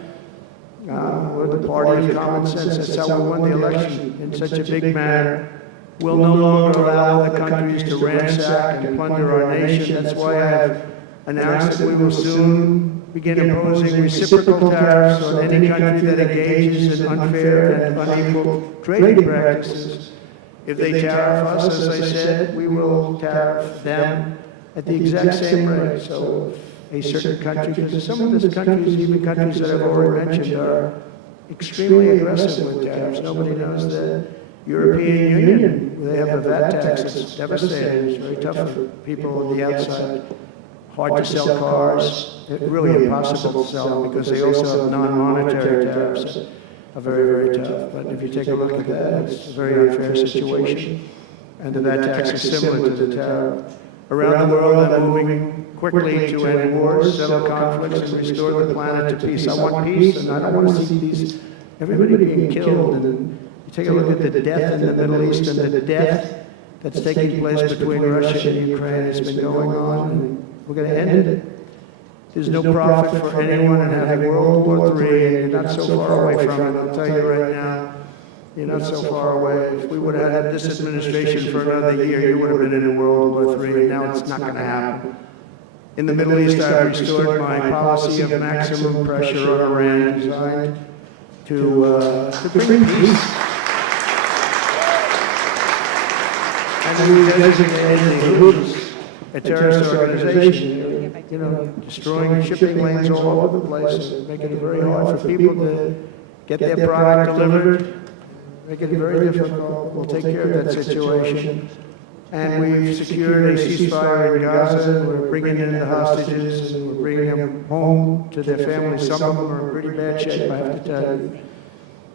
We're the party of common sense. That's how we won the election in such a big manner. We'll no longer allow other countries to ransack and plunder our nation. That's why I have announced that we will soon begin imposing reciprocal tariffs on any country that engages in unfair and unequal trading practices. If they tariff us, as I said, we will tariff them at the exact same rate. So if a certain country, because some of these countries, even countries that I've already mentioned, are extremely aggressive with tariffs. Nobody knows that European Union, they have a VAT tax. It's devastating. It's very tough for people on the outside. Hard to sell cars. It's really impossible to sell them because they also have non-monetary tariffs that are very, very tough. But if you take a look at that, it's a very unfair situation. And the VAT tax is similar to the tariff. Around the world, I'm moving quickly to end wars, settle conflicts, and restore the planet to peace. I want peace, and I don't want to see everybody being killed. And you take a look at the death in the Middle East and the death that's taking place between Russia and Ukraine. It's been going on, and we're going to end it. There's no profit for anyone in having World War III, and you're not so far away from it. I'll tell you right now, you're not so far away. If we would have had this administration for another year, you would have been in World War III, and now it's not going to happen. In the Middle East, I've restored my policy of maximum pressure on Iran, designed to bring peace. And we designated the Houthis a terrorist organization, destroying shipping lanes all over the place, making it very hard for people to get their product delivered, make it very difficult. We'll take care of that situation. And we've secured a ceasefire in Gaza. We're bringing in the hostages, and we're bringing them home to their families. Some of them are in pretty bad shape, I have to tell you.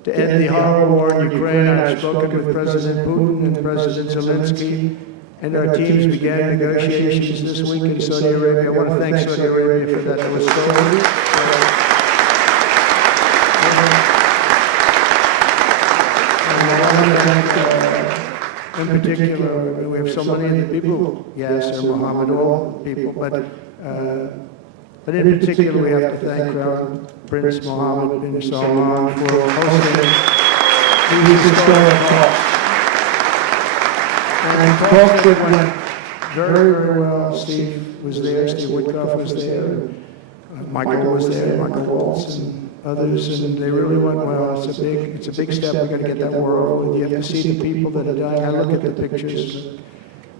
To end the horrible war in Ukraine, I've spoken with President Putin and President Zelensky, and our teams began negotiations this week in Saudi Arabia. I want to thank Saudi Arabia for that. That was in particular, we have so many of the people, yes, or Muhammad, all people, but in particular, we have to thank Crown Prince Mohammed bin Salman for hosting these historic talks. And talks that went very, very well. Steve was there, Steve Woodcroft was there, Michael was there, Michael Waltz, and others, and they really went well. It's a big step. We've got to get that war over with. You have to see the people that are dying. I look at the pictures,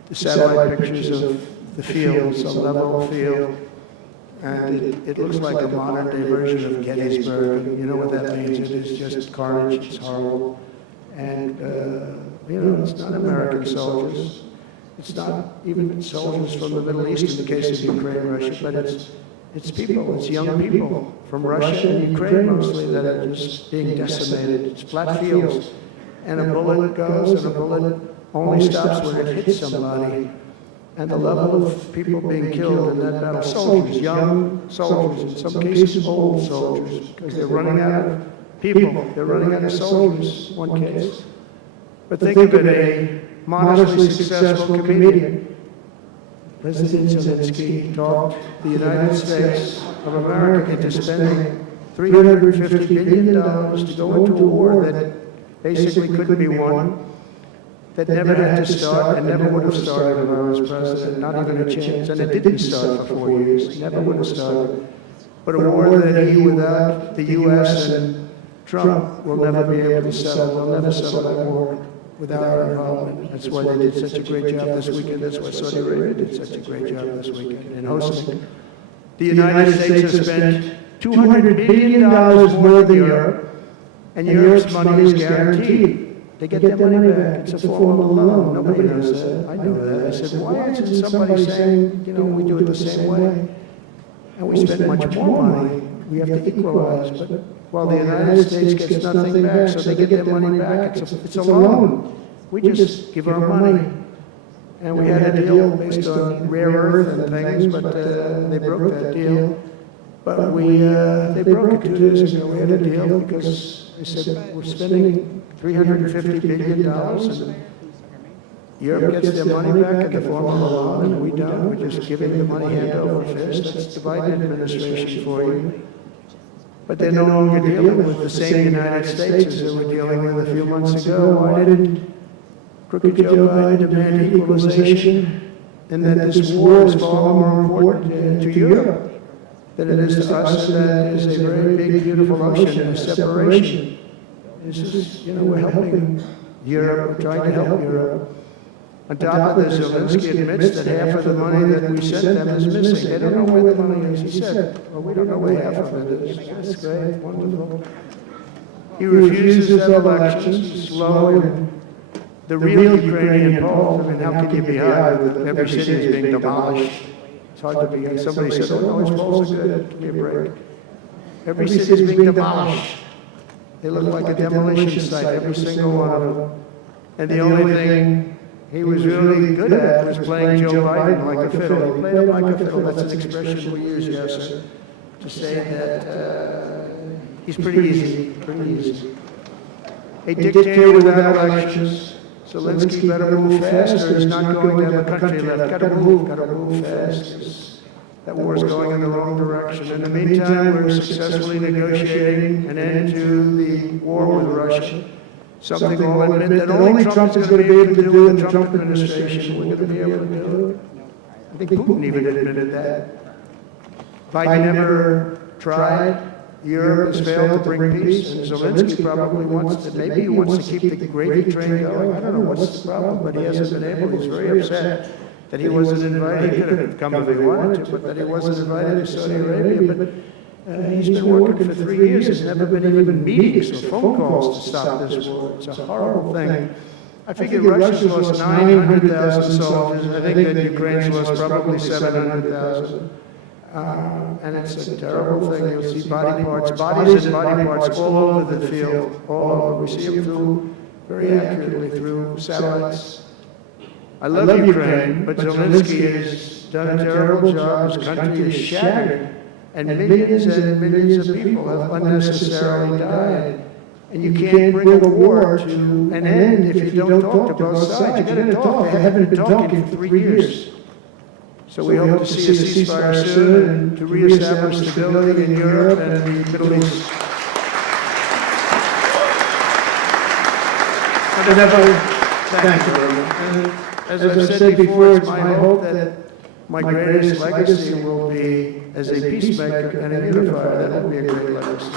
the satellite pictures of the field, some level field, and it looks like a modern-day version of Gettysburg. You know what that means? It is just carnage. It's horrible. And, it's not American soldiers. It's not even soldiers from the Middle East in the case of Ukraine and Russia, but it's people, it's young people from Russia and Ukraine mostly that are just being decimated. It's flat fields. And a bullet goes, and a bullet only stops when it hits somebody. And the level of people being killed in that battle, soldiers, young soldiers, in some cases old soldiers, because they're running out of people, they're running out of soldiers, one case. But think of it, a modestly successful comedian. President Zelensky talked the United States of America into spending $350 billion to go into a war that basically couldn't be won, that never had to start and never would have started if I was president, not even a chance. And it didn't start for 4 years, never would have started. But a war that he, without the U.S. and Trump, will never be able to settle. They'll never settle that war without our involvement. That's why they did such a great job this weekend. That's why Saudi Arabia did such a great job this weekend in hosting. The United States has spent $200 billion more than Europe, and Europe's money is guaranteed. They get their money back. It's a form of loan. Nobody knows that. I know that. I said, why isn't somebody saying, we do it the same way? And we spend much more money. We have to equalize. But while the United States gets nothing back, so they get their money back, it's a loan. We just give our money. And we had a deal based on rare earth and things, but they broke that deal. But they broke it 2 days ago. We had a deal because they said, we're spending $350 billion, and Europe gets their money back in the form of a loan, and we don't. We're just giving the money hand over fist. That's the Biden administration for you. But they're no longer dealing with the same United States as they were dealing with a few months ago. Why didn't crooked Joe Biden demand equalization? And that this war is far more important to Europe than it is to us, and that is a very big, beautiful ocean, a separation. This is, we're helping Europe, we're trying to help Europe. On top of this, Zelensky admits that half of the money that we sent them is missing. They don't know where the money is. He said, well, we don't know where half of it is. That's great, wonderful. He refuses to have elections, slow, and the real Ukrainian polls, I mean, how can you be high with every city is being demolished? It's hard to be. Somebody said, oh, no, his polls are good. Give me a break. Every city is being demolished. They look like a demolition site, every single one of them. And the only thing he was really good at was playing Joe Biden like a fiddle. He played him like a fiddle. That's an expression we use, yes, sir, to say that he's pretty easy, pretty easy. A dictator without elections. Zelensky better move fast or he's not going to have a country left. Gotta move fast. That war is going in the wrong direction. In the meantime, we're successfully negotiating an end to the war with Russia. Something we'll admit that only Trump is going to be able to do in the Trump administration. We're going to be able to do it. I think Putin even admitted that. Biden never tried. Europe has failed to bring peace, and Zelensky probably wants to, maybe he wants to keep the gravy train going. I don't know what's the problem, but he hasn't been able. He's very upset that he wasn't invited. He could have come if he wanted to, but that he wasn't invited to Saudi Arabia. But he's been working for 3 years. There's never been even meetings or phone calls to stop this war. It's a horrible thing. I figure Russia's lost 900,000 soldiers. I think that Ukraine's lost probably 700,000. And it's a terrible thing. You'll see bodies and body parts all over the field, all over. We see them through, very accurately through satellites. I love Ukraine, but Zelensky has done a terrible job. His country is shattered, and millions of people have unnecessarily died. And you can't bring a war to an end if you don't talk to both sides. You gotta talk. They haven't been talking for 3 years. So we hope to see a ceasefire soon and to reestablish stability in Europe and the Middle East. Thank you very much. As I've said before, it's my hope that my greatest legacy will be as a peacemaker and a unifier. That will be a great legacy.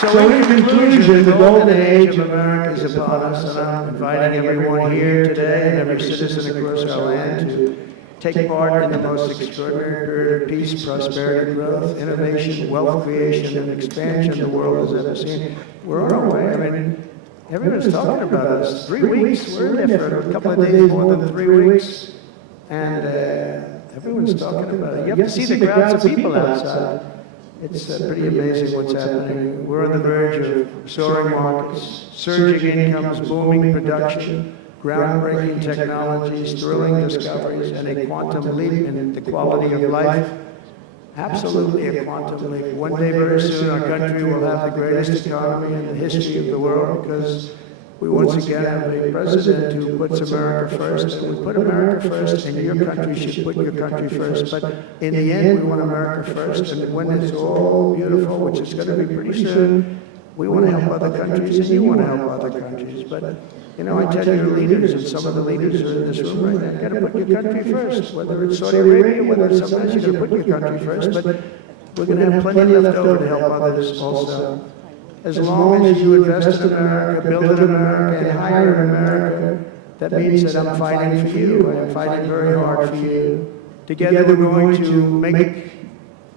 So in conclusion, the golden age of America is upon us, and I'm inviting everyone here today and every citizen across our land to take part in the most extraordinary period of peace, prosperity, growth, innovation, wealth creation, and expansion the world has ever seen. We're on our way. I mean, everyone's talking about us. 3 weeks, we're in there for a couple of days, more than 3 weeks, and everyone's talking about it. You have to see the crowds of people outside. It's pretty amazing what's happening. We're on the verge of soaring markets, surging incomes, booming production, groundbreaking technologies, thrilling discoveries, and a quantum leap in the quality of life. Absolutely a quantum leap. One day very soon our country will have the greatest economy in the history of the world because we once again have a president who puts America first, and we put America first, and your country should put your country first. But in the end, we want America first, and when it's all beautiful, which is going to be pretty soon, we want to help other countries, and you want to help other countries. But, you know, I tell your leaders, and some of the leaders are in this room right now, you got to put your country first, whether it's Saudi Arabia, whether it's somewhere else, you got to put your country first. But we're going to have plenty left over to help others also. As long as you invest in America, build in America, and hire in America, that means that I'm fighting for you, and I'm fighting very hard for you. Together we're going to make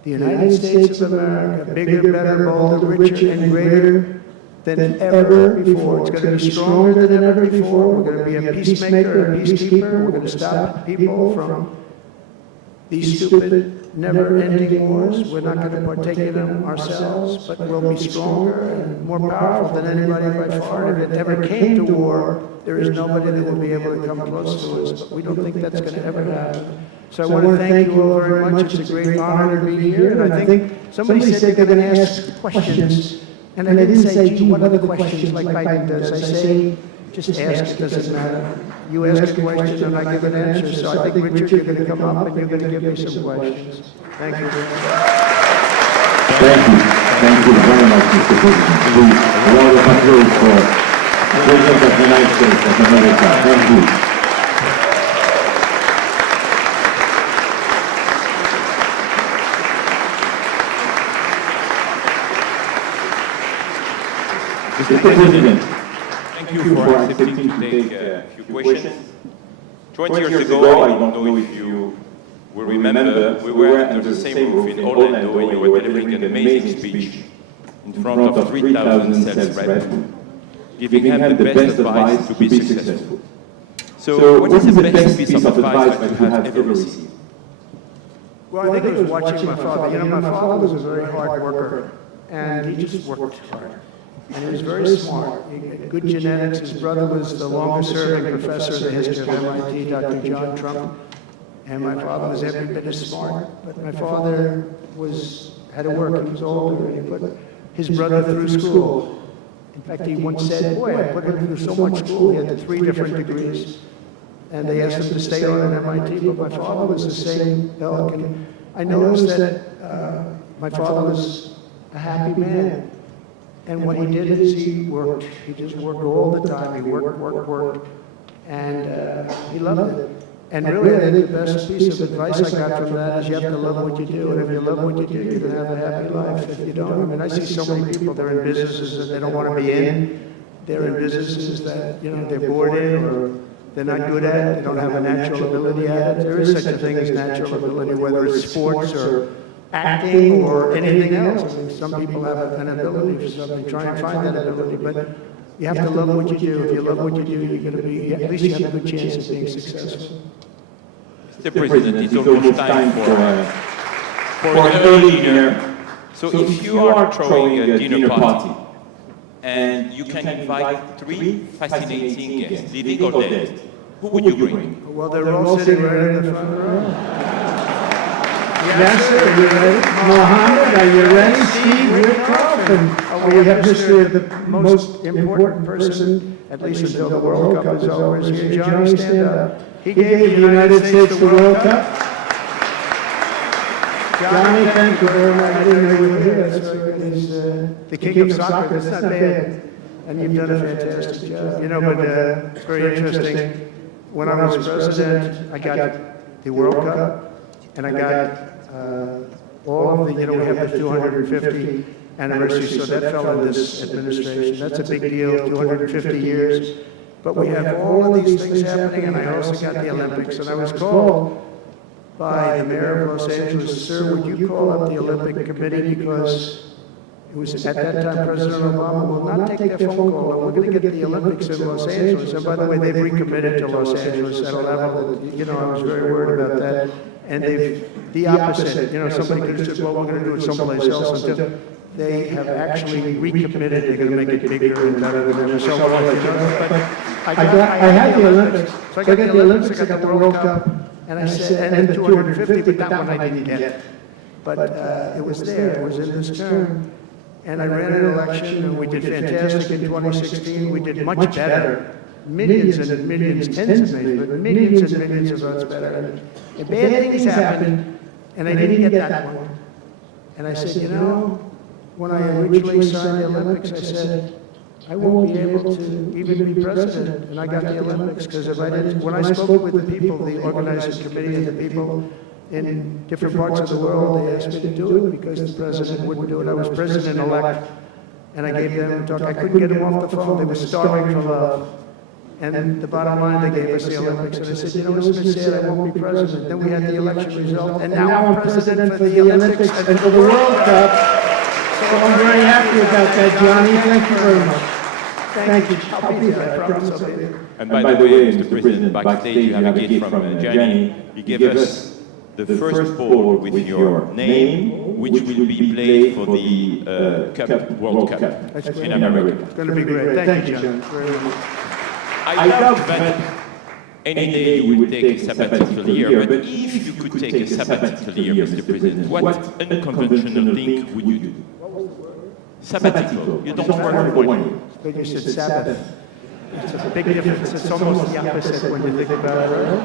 the United States of America bigger, better, bolder, richer, and greater than ever before. It's going to be stronger than ever before. We're going to be a peacemaker, a peacekeeper. We're going to stop people from these stupid, never-ending wars. We're not going to partake in them ourselves, but we'll be stronger and more powerful than anybody by far. And if it ever came to war, there is nobody that will be able to come close to us, but we don't think that's going to ever happen. So I want to thank you all very much. It's a great honor to be here, and I think somebody said they're going to ask questions, and I didn't say, gee, what other questions like Biden does. I say, just ask, it doesn't matter. You ask a question and I give an answer. So I think, Richard, you're going to come up and you're going to give me some questions. Thank you. Thank you. Thank you very much, Mr. President. We round of applause for the President of the United States of America. Thank you. Mr. President, thank you for accepting to take a few questions. 20 years ago, I don't know if you will remember, we were under the same roof in Orlando when you were delivering an amazing speech in front of 3,000 sales reps, giving them the best advice to be successful. So, what is the best piece of advice that you have ever received? Well, I think it was watching my father. You know, my father was a very hard worker, and he just worked hard. And he was very smart. He had good genetics. His brother was the longest-serving professor in the history of MIT, Dr. John Trump. And my father was every bit as smart. But my father had to work. He was older, and he put his brother through school. In fact, he once said, boy, I put him through so much school. He had 3 different degrees. And they asked him to stay on at MIT, but my father was the same ilk. And I noticed that my father was a happy man. And what he did is he worked. He just worked all the time. He worked. And he loved it. And really, I think the best piece of advice I got from that is you have to love what you do. And if you love what you do, you're going to have a happy life. If you don't, I mean, I see so many people, they're in businesses that they don't want to be in. They're in businesses that, you know, they're bored in or they're not good at, they don't have a natural ability at it. There is such a thing as natural ability, whether it's sports or acting or anything else. I mean, some people have an ability for something, try and find that ability, but you have to love what you do. If you love what you do, you're going to be, at least you have a good chance of being successful. Mr. President, it's almost time for an early dinner. So if you are throwing a dinner party, and you can invite 3 fascinating guests, living or dead, who would you bring? Well, they're all sitting right in the front row. Yes, are you ready? Mohammed, are you ready? Steve, Rick, Carlton. We have history of the most important person, at least until the World Cup is over, is here. Johnny, stand up. He gave the United States the World Cup. Johnny, thank you very much. I didn't know you were here. That's very good. He's The king of soccer, that's not bad. And you've done a fantastic job. You know, but it's very interesting. When I was president, I got the World Cup, and I got all of the, you know, we have the 250 anniversary, so that fell in this administration. That's a big deal, 250 years. But we have all of these things happening, and I also got the Olympics. And I was called by the mayor of Los Angeles, sir, would you call up the Olympic Committee, because it was at that time President Obama will not take that phone call, and we're going to get the Olympics in Los Angeles. And by the way, they've recommitted to Los Angeles at a level that, you know, I was very worried about that. And they've, the opposite, you know, somebody could have said, well, we're going to do it someplace else. Until they have actually recommitted, they're going to make it bigger and better than ever. So I had the Olympics. So I got the Olympics, I got the World Cup, and I said, and the 250, but that one I didn't get. But it was there, it was in this term. And I ran an election, and we did fantastic in 2016. We did much better. Millions and millions, tens of millions, but millions and millions of votes better. And bad things happened, and I didn't get that one. And I said, you know, when I originally signed the Olympics, I said, I won't be able to even be president. And I got the Olympics, because if I didn't, when I spoke with the people, the organizing committee and the people in different parts of the world, they asked me to do it because the president wouldn't do it. I was president-elect, and I gave them a talk. I couldn't get them off the phone. They were starving for love. And the bottom line, they gave us the Olympics. And I said, you know, it's been said I won't be president. Then we had the election result, and now I'm president for the Olympics and for the World Cup. So I'm very happy about that, Johnny. Thank you very much. Thank you. I'll be there. I promise I'll be there. And by the way, Mr. President, backstage you have a gift from Gianni. He gave us the first ball with your name, which will be played for the World Cup in America. It's going to be great. Thank you, John. Very much. I doubt that any day you will take a sabbatical year, but if you could take a sabbatical year, Mr. President, what unconventional thing would you do? Sabbatical. You don't work for 1 year. But you said Sabbath. It's a big difference. It's almost the opposite when you think about it, right?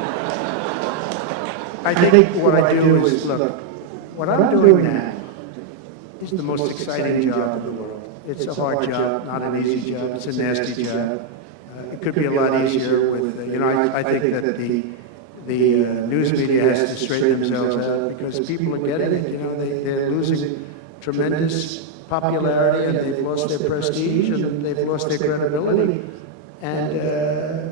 I think what I do is, look, what I'm doing now is the most exciting job in the world. It's a hard job, not an easy job. It's a nasty job. It could be a lot easier with, you know, I think that the news media has to straighten themselves out because people are getting it, you know, they're losing tremendous popularity, and they've lost their prestige, and they've lost their credibility. And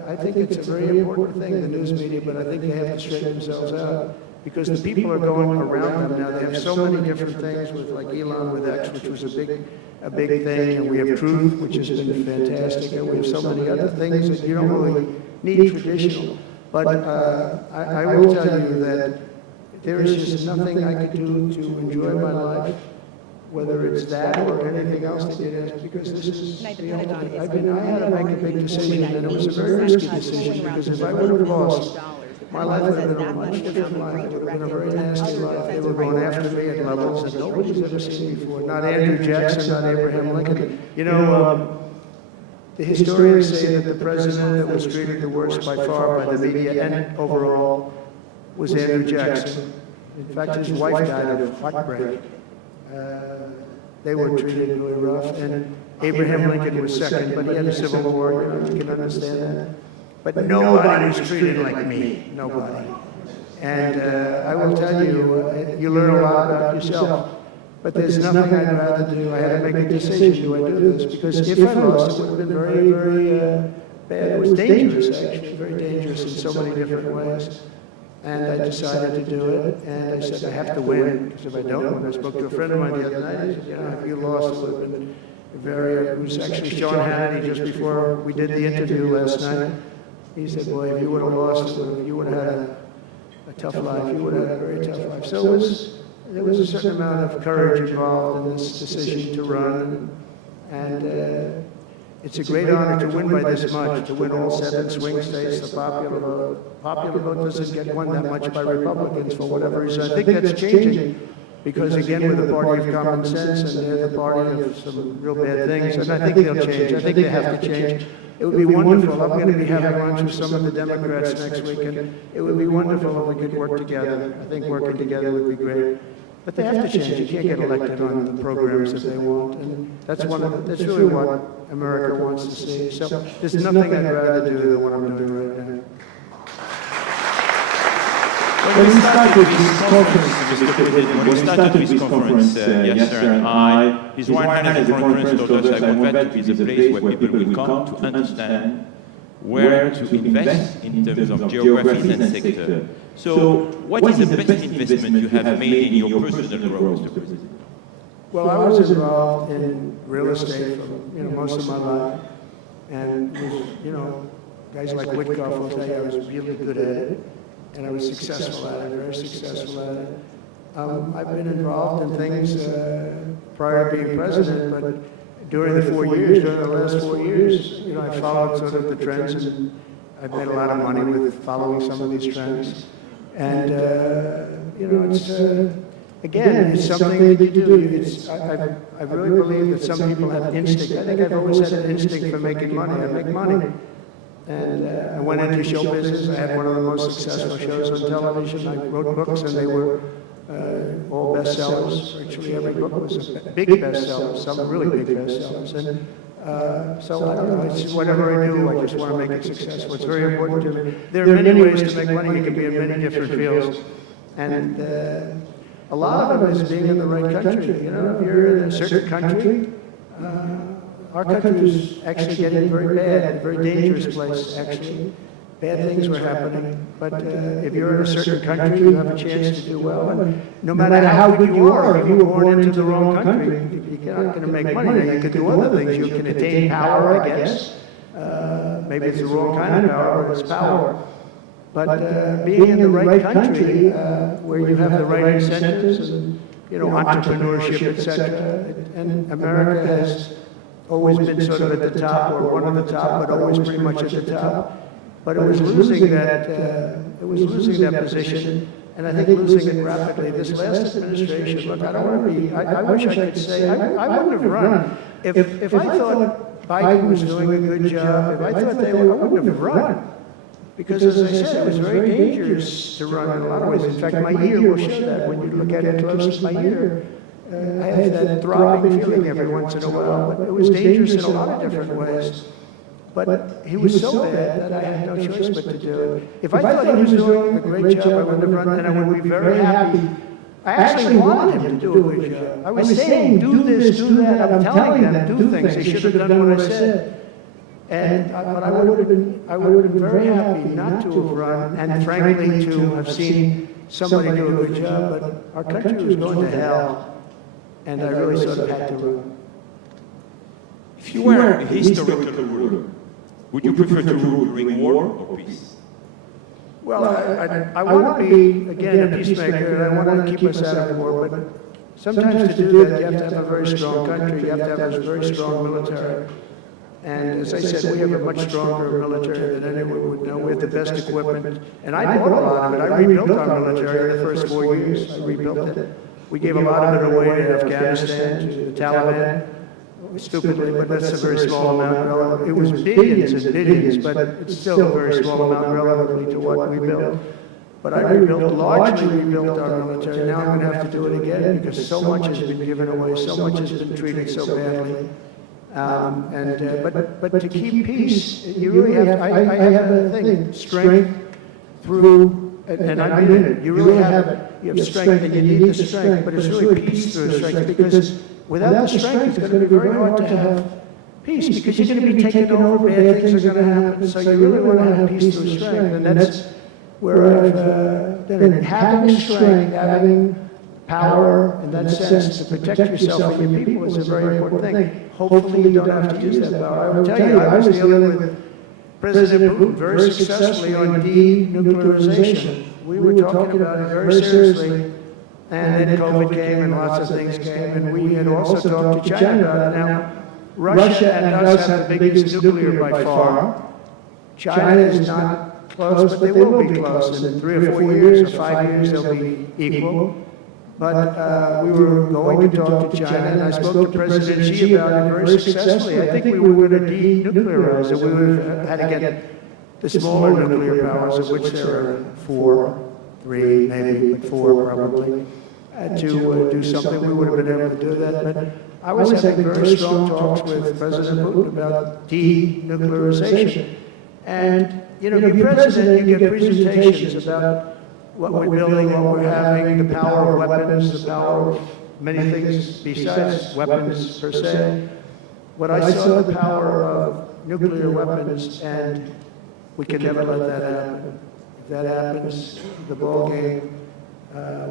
I think it's a very important thing, the news media, but I think they have to straighten themselves out, because the people are going around them now. They have so many different things with, like Elon with X, which was a big thing, and we have Truth, which has been fantastic, and we have so many other things that you don't really need traditional. But I will tell you that there is just nothing I could do to enjoy my life, whether it's that or anything else that you asked, because this is the ultimate. I had to make a big decision, and it was a very risky decision, because if I would have lost, my life would have been a much different life. It would have been a very nasty life. They were going after me at levels that nobody's ever seen before. Not Andrew Jackson, not Abraham Lincoln. You know, the historians say that the president that was treated the worst by far by the media and overall was Andrew Jackson. In fact, his wife died of heartbreak. They were treated really rough, and Abraham Lincoln was second, but he had a civil war, you know, you can understand that. But nobody was treated like me, nobody. And I will tell you, you learn a lot about yourself. But there's nothing I'd rather do. I had to make a decision, do I do this? Because if I lost, it would have been very, very bad. It was dangerous, actually, very dangerous in so many different ways. And I decided to do it, and I said, I have to win, because if I don't win, I spoke to a friend of mine the other night, he said, you know, if you lost, it would have been very, it was actually Sean Hannity just before we did the interview last night. He said, boy, if you would have lost, you would have had a tough life, you would have had a very tough life. So there was a certain amount of courage involved in this decision to run, and it's a great honor to win by this much, to win all 7 swing states, the popular vote. Popular vote doesn't get won that much by Republicans for whatever reason. I think that's changing, because again, we're the party of common sense, and they're the party of some real bad things, and I think they'll change. I think they have to change. It would be wonderful. I'm going to be having lunch with some of the Democrats next week, and it would be wonderful if we could work together. I think working together would be great. But they have to change. You can't get elected on the programs that they want, and that's really what America wants to see. So there's nothing I'd rather do than what I'm doing right now. When we started this conference, yes, sir, and His Royal Highness the conference told us I want that to be the place where people will come to understand where to invest in terms of geographies and sector. So, what is the best investment you have made in your personal growth, Mr. President? Well, I was involved in real estate for most of my life, and with guys like Whitcoff will tell you I was really good at it, and I was successful at it, very successful at it. I've been involved in things prior to being president, but during the last 4 years, I followed sort of the trends, and I've made a lot of money with following some of these trends. And, it's, again, it's something that you do. I really believe that some people have instinct. I think I've always had an instinct for making money. I make money. And I went into show business. I had one of the most successful shows on television. I wrote books, and they were all bestsellers. Virtually every book was a big bestseller, some really big bestsellers. And so I don't know, it's whatever I do, I just want to make it successful. It's very important to me. There are many ways to make money. You can be in many different fields. And a lot of them is being in the right country. If you're in a certain country, our country is actually getting very bad, a very dangerous place, actually. Bad things were happening, but if you're in a certain country, you have a chance to do well. And no matter how good you are, if you were born into the wrong country, you're not going to make money. Now, you can do other things. You can attain power, I guess. Maybe it's the wrong kind of power, but it's power. But being in the right country, where you have the right incentives and entrepreneurship, etc., and America has always been sort of at the top, or one of the top, but always pretty much at the top. But it was losing that position, and I think losing it rapidly. This last administration, look, I don't want to be, I wish I could say, I wouldn't have run. If I thought Biden was doing a good job, if I thought they were, I wouldn't have run. Because as I said, it was very dangerous to run in a lot of ways. In fact, my ear will show that when you look at it close. My ear, I have that throbbing feeling every once in a while, but it was dangerous in a lot of different ways. But he was so bad that I had no choice but to do it. If I thought he was doing a great job, I would have run, and I would be very happy I actually wanted him to do a good job. I was saying, do this, do that. I'm telling them, do things. They should have done what I said. But I would have been very happy not to have run, and frankly, to have seen somebody do a good job. But our country was going to hell, and I really sort of had to run. If you were a historical ruler, would you prefer to rule during war or peace? Well, I want to be, again, a peacemaker, and I want to keep us out of war, but sometimes to do that, you have to have a very strong country, you have to have a very strong military. And as I said, we have a much stronger military than anyone would know. We have the best equipment, and I bought a lot of it. I rebuilt our military in the first 4 years. I rebuilt it. We gave a lot of it away to Afghanistan, to the Taliban, stupidly, but that's a very small amount. It was billions and billions, but it's still a very small amount relatively to what we built. But I largely rebuilt our military. Now I'm going to have to do it again because so much has been given away, so much has been treated so badly. But to keep peace, you really have to, I have a thing, strength through, and I mean it, you really have it. You have strength and you need the strength, but it's really peace through strength because without the strength, it's going to be very hard to have peace because you're going to be taken over, bad things are going to happen. So you really want to have peace through strength, and that's where I've been. Having strength, having power in that sense to protect yourself and your people is a very important thing. Hopefully you don't have to use that power. I will tell you, I was dealing with President Putin very successfully on denuclearization. We were talking about it very seriously, and then COVID came and lots of things came, and we had also talked to China about it. Now, Russia and us have the biggest nuclear by far. China is not close, but they will be close. In 3 or 4 years or 5 years, they'll be equal. But we were going to talk to China, and I spoke to President Xi about it very successfully. I think we were going to denuclearize it. We would have had to get the smaller nuclear powers, of which there are 4, 3, maybe, but 4 probably, to do something. We would have been able to do that. But I was having very strong talks with President Putin about denuclearization. And, you know, you're president, you get presentations about what we're building, what we're having, the power of weapons, the power of many things besides weapons per se. But I saw the power of nuclear weapons, and we can never let that happen. If that happens, the ball game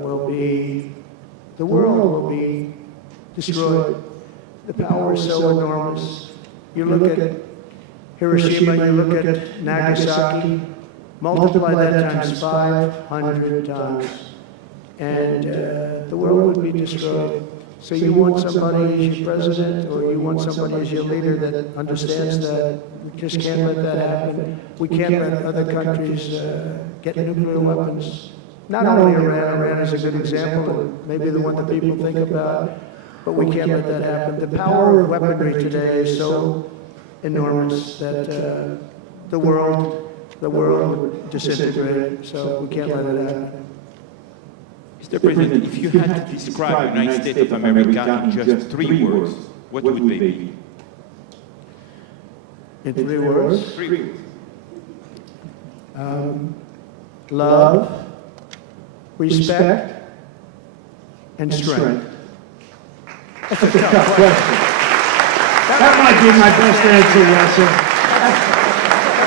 will be, the world will be destroyed. The power is so enormous. You look at Hiroshima, you look at Nagasaki, multiply that times 500 times, and the world would be destroyed. So you want somebody as your president, or you want somebody as your leader that understands that we just can't let that happen. We can't let other countries get nuclear weapons. Not only Iran, Iran is a good example, and maybe the one that people think about, but we can't let that happen. The power of weaponry today is so enormous that the world would disintegrate, so we can't let it happen. Mr. President, if you had to describe the United States of America in just 3 words, what would they be? In 3 words? 3 words. Love, respect, and strength. That's a tough question. That might be my best answer, Russell.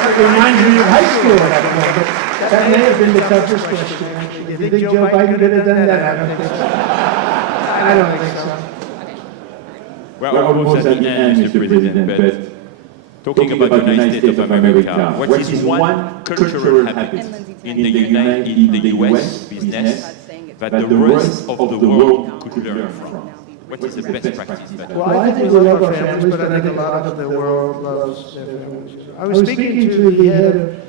It reminds me of high school at that point. That may have been the toughest question, actually. Do you think Joe Biden could have done that? I don't think so. I don't think so. We're almost at the end, Mr. President, but talking about the United States of America, what is one cultural habit in the US business that the rest of the world could learn from? What is the best practice? Well, I think we love our families, but I think a lot of the world loves their families. I was speaking to the head of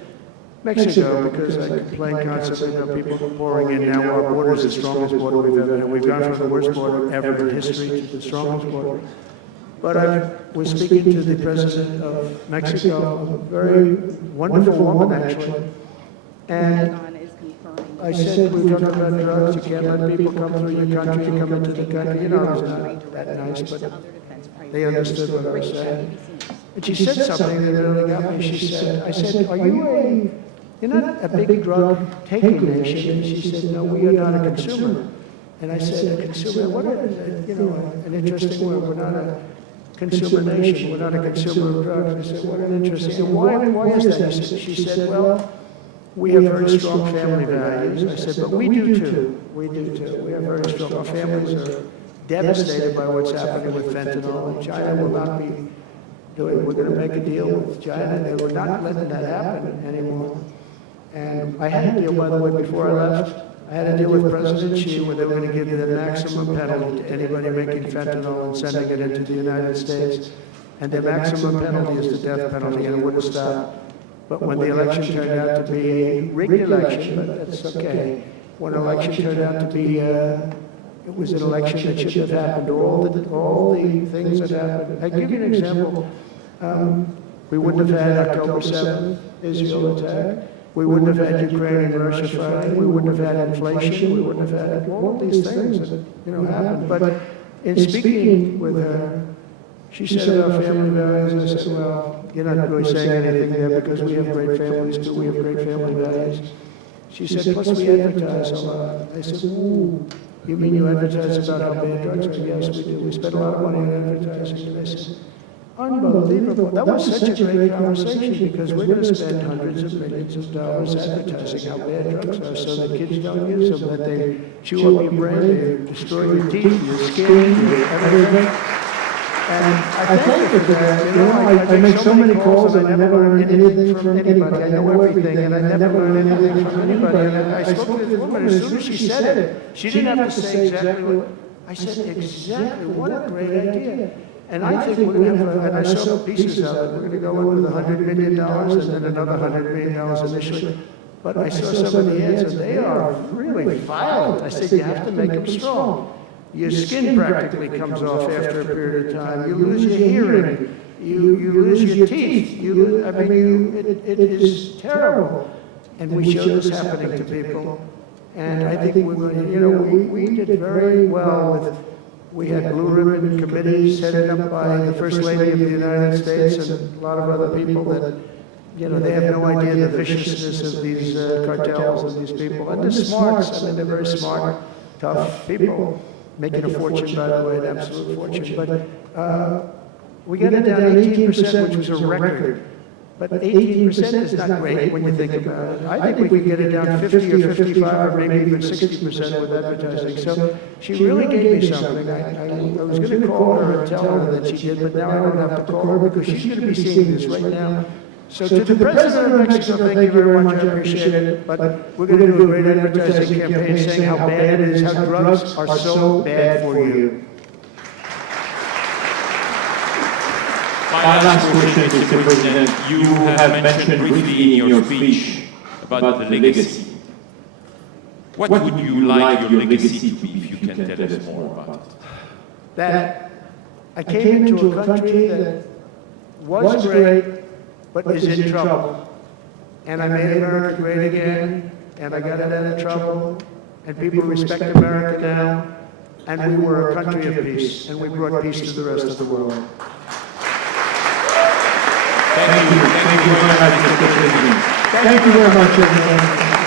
Mexico because I complain constantly about people pouring in. Now our border is the strongest border we've ever had. We've gone from the worst border ever in history to the strongest border. But I was speaking to the president of Mexico, a very wonderful woman actually, and I said, we were talking about drugs, you can't let people come through your country, come into the country. You know, it was not that nice, but they understood what I was saying. And she said something that really got me. She said, I said, you're not a big drug taking nation. And she said, no, we are not a consumer. And I said, a consumer, what are, you know, an interesting word, we're not a consumer nation, we're not a consumer of drugs. I said, what an interesting, and why is that? She said, well, we have very strong family values. I said, but we do too. We do too. We have very strong, our families are devastated by what's happening with fentanyl, and China will not be doing, we're going to make a deal with China, they were not letting that happen anymore. And I had a deal, by the way, before I left. I had a deal with President Xi where they were going to give the maximum penalty to anybody making fentanyl and sending it into the United States. And the maximum penalty is the death penalty, and it wouldn't stop. But when the election turned out to be a rigged election, but that's okay. When an election turned out to be, it was an election that shouldn't have happened. All the things that happened. I'll give you an example. We wouldn't have had October 7th, Israel attack. We wouldn't have had Ukraine and Russia fighting. We wouldn't have had inflation. We wouldn't have had all of these things that, you know, happened. But in speaking with her, she said about family values. I said, well, you're not really saying anything there because we have great families too. We have great family values. She said, plus we advertise a lot. I said, ooh, you mean you advertise about how bad drugs are? Yes, we do. We spend a lot of money on advertising. And I said, unbelievable. That was such a great conversation because we're going to spend hundreds of millions of dollars advertising how bad drugs are so that kids don't use them, that they chew up your brain, they destroy your teeth, your skin, your everything. And I thank you for that. You know, I make so many calls and I never learn anything from anybody. I know everything and I never learn anything from anybody. And I spoke to this woman, as soon as she said it, she didn't have to say exactly what, I said, exactly, what a great idea. And I think we're going to have, and I saw pieces of it, we're going to go in with $100 million and then another $100 million initially. But I saw some of the ads and they are really violent. I said, you have to make them strong. Your skin practically comes off after a period of time. You lose your hearing. You lose your teeth. It is terrible. And we show this happening to people. And I think we're going to, you know, we did very well with, we had blue ribbon committees headed up by the First Lady of the United States and a lot of other people that, you know, they have no idea the viciousness of these cartels and these people. And they're smart. I mean, they're very smart, tough people. Making a fortune, by the way, an absolute fortune. But we got it down 18%, which was a record. But 18% is not great when you think about it. I think we could get it down 50 or 55 or maybe even 60% with advertising. So she really gave me something. I was going to call her and tell her that she did, but now I don't have to call her because she's going to be seeing this right now. So to the President of Mexico, thank you very much, I appreciate it. But we're going to do a great advertising campaign saying how bad it is, how drugs are so bad for you. My last question, Mr. President. You have mentioned briefly in your speech about the legacy. What would you like your legacy to be, if you can tell us more about it? That I came into a country that was great, but is in trouble. And I made America great again, and I got it out of trouble, and people respect America now, and we were a country of peace, and we brought peace to the rest of the world. Thank you very much, Mr. President. Thank you very much, everyone.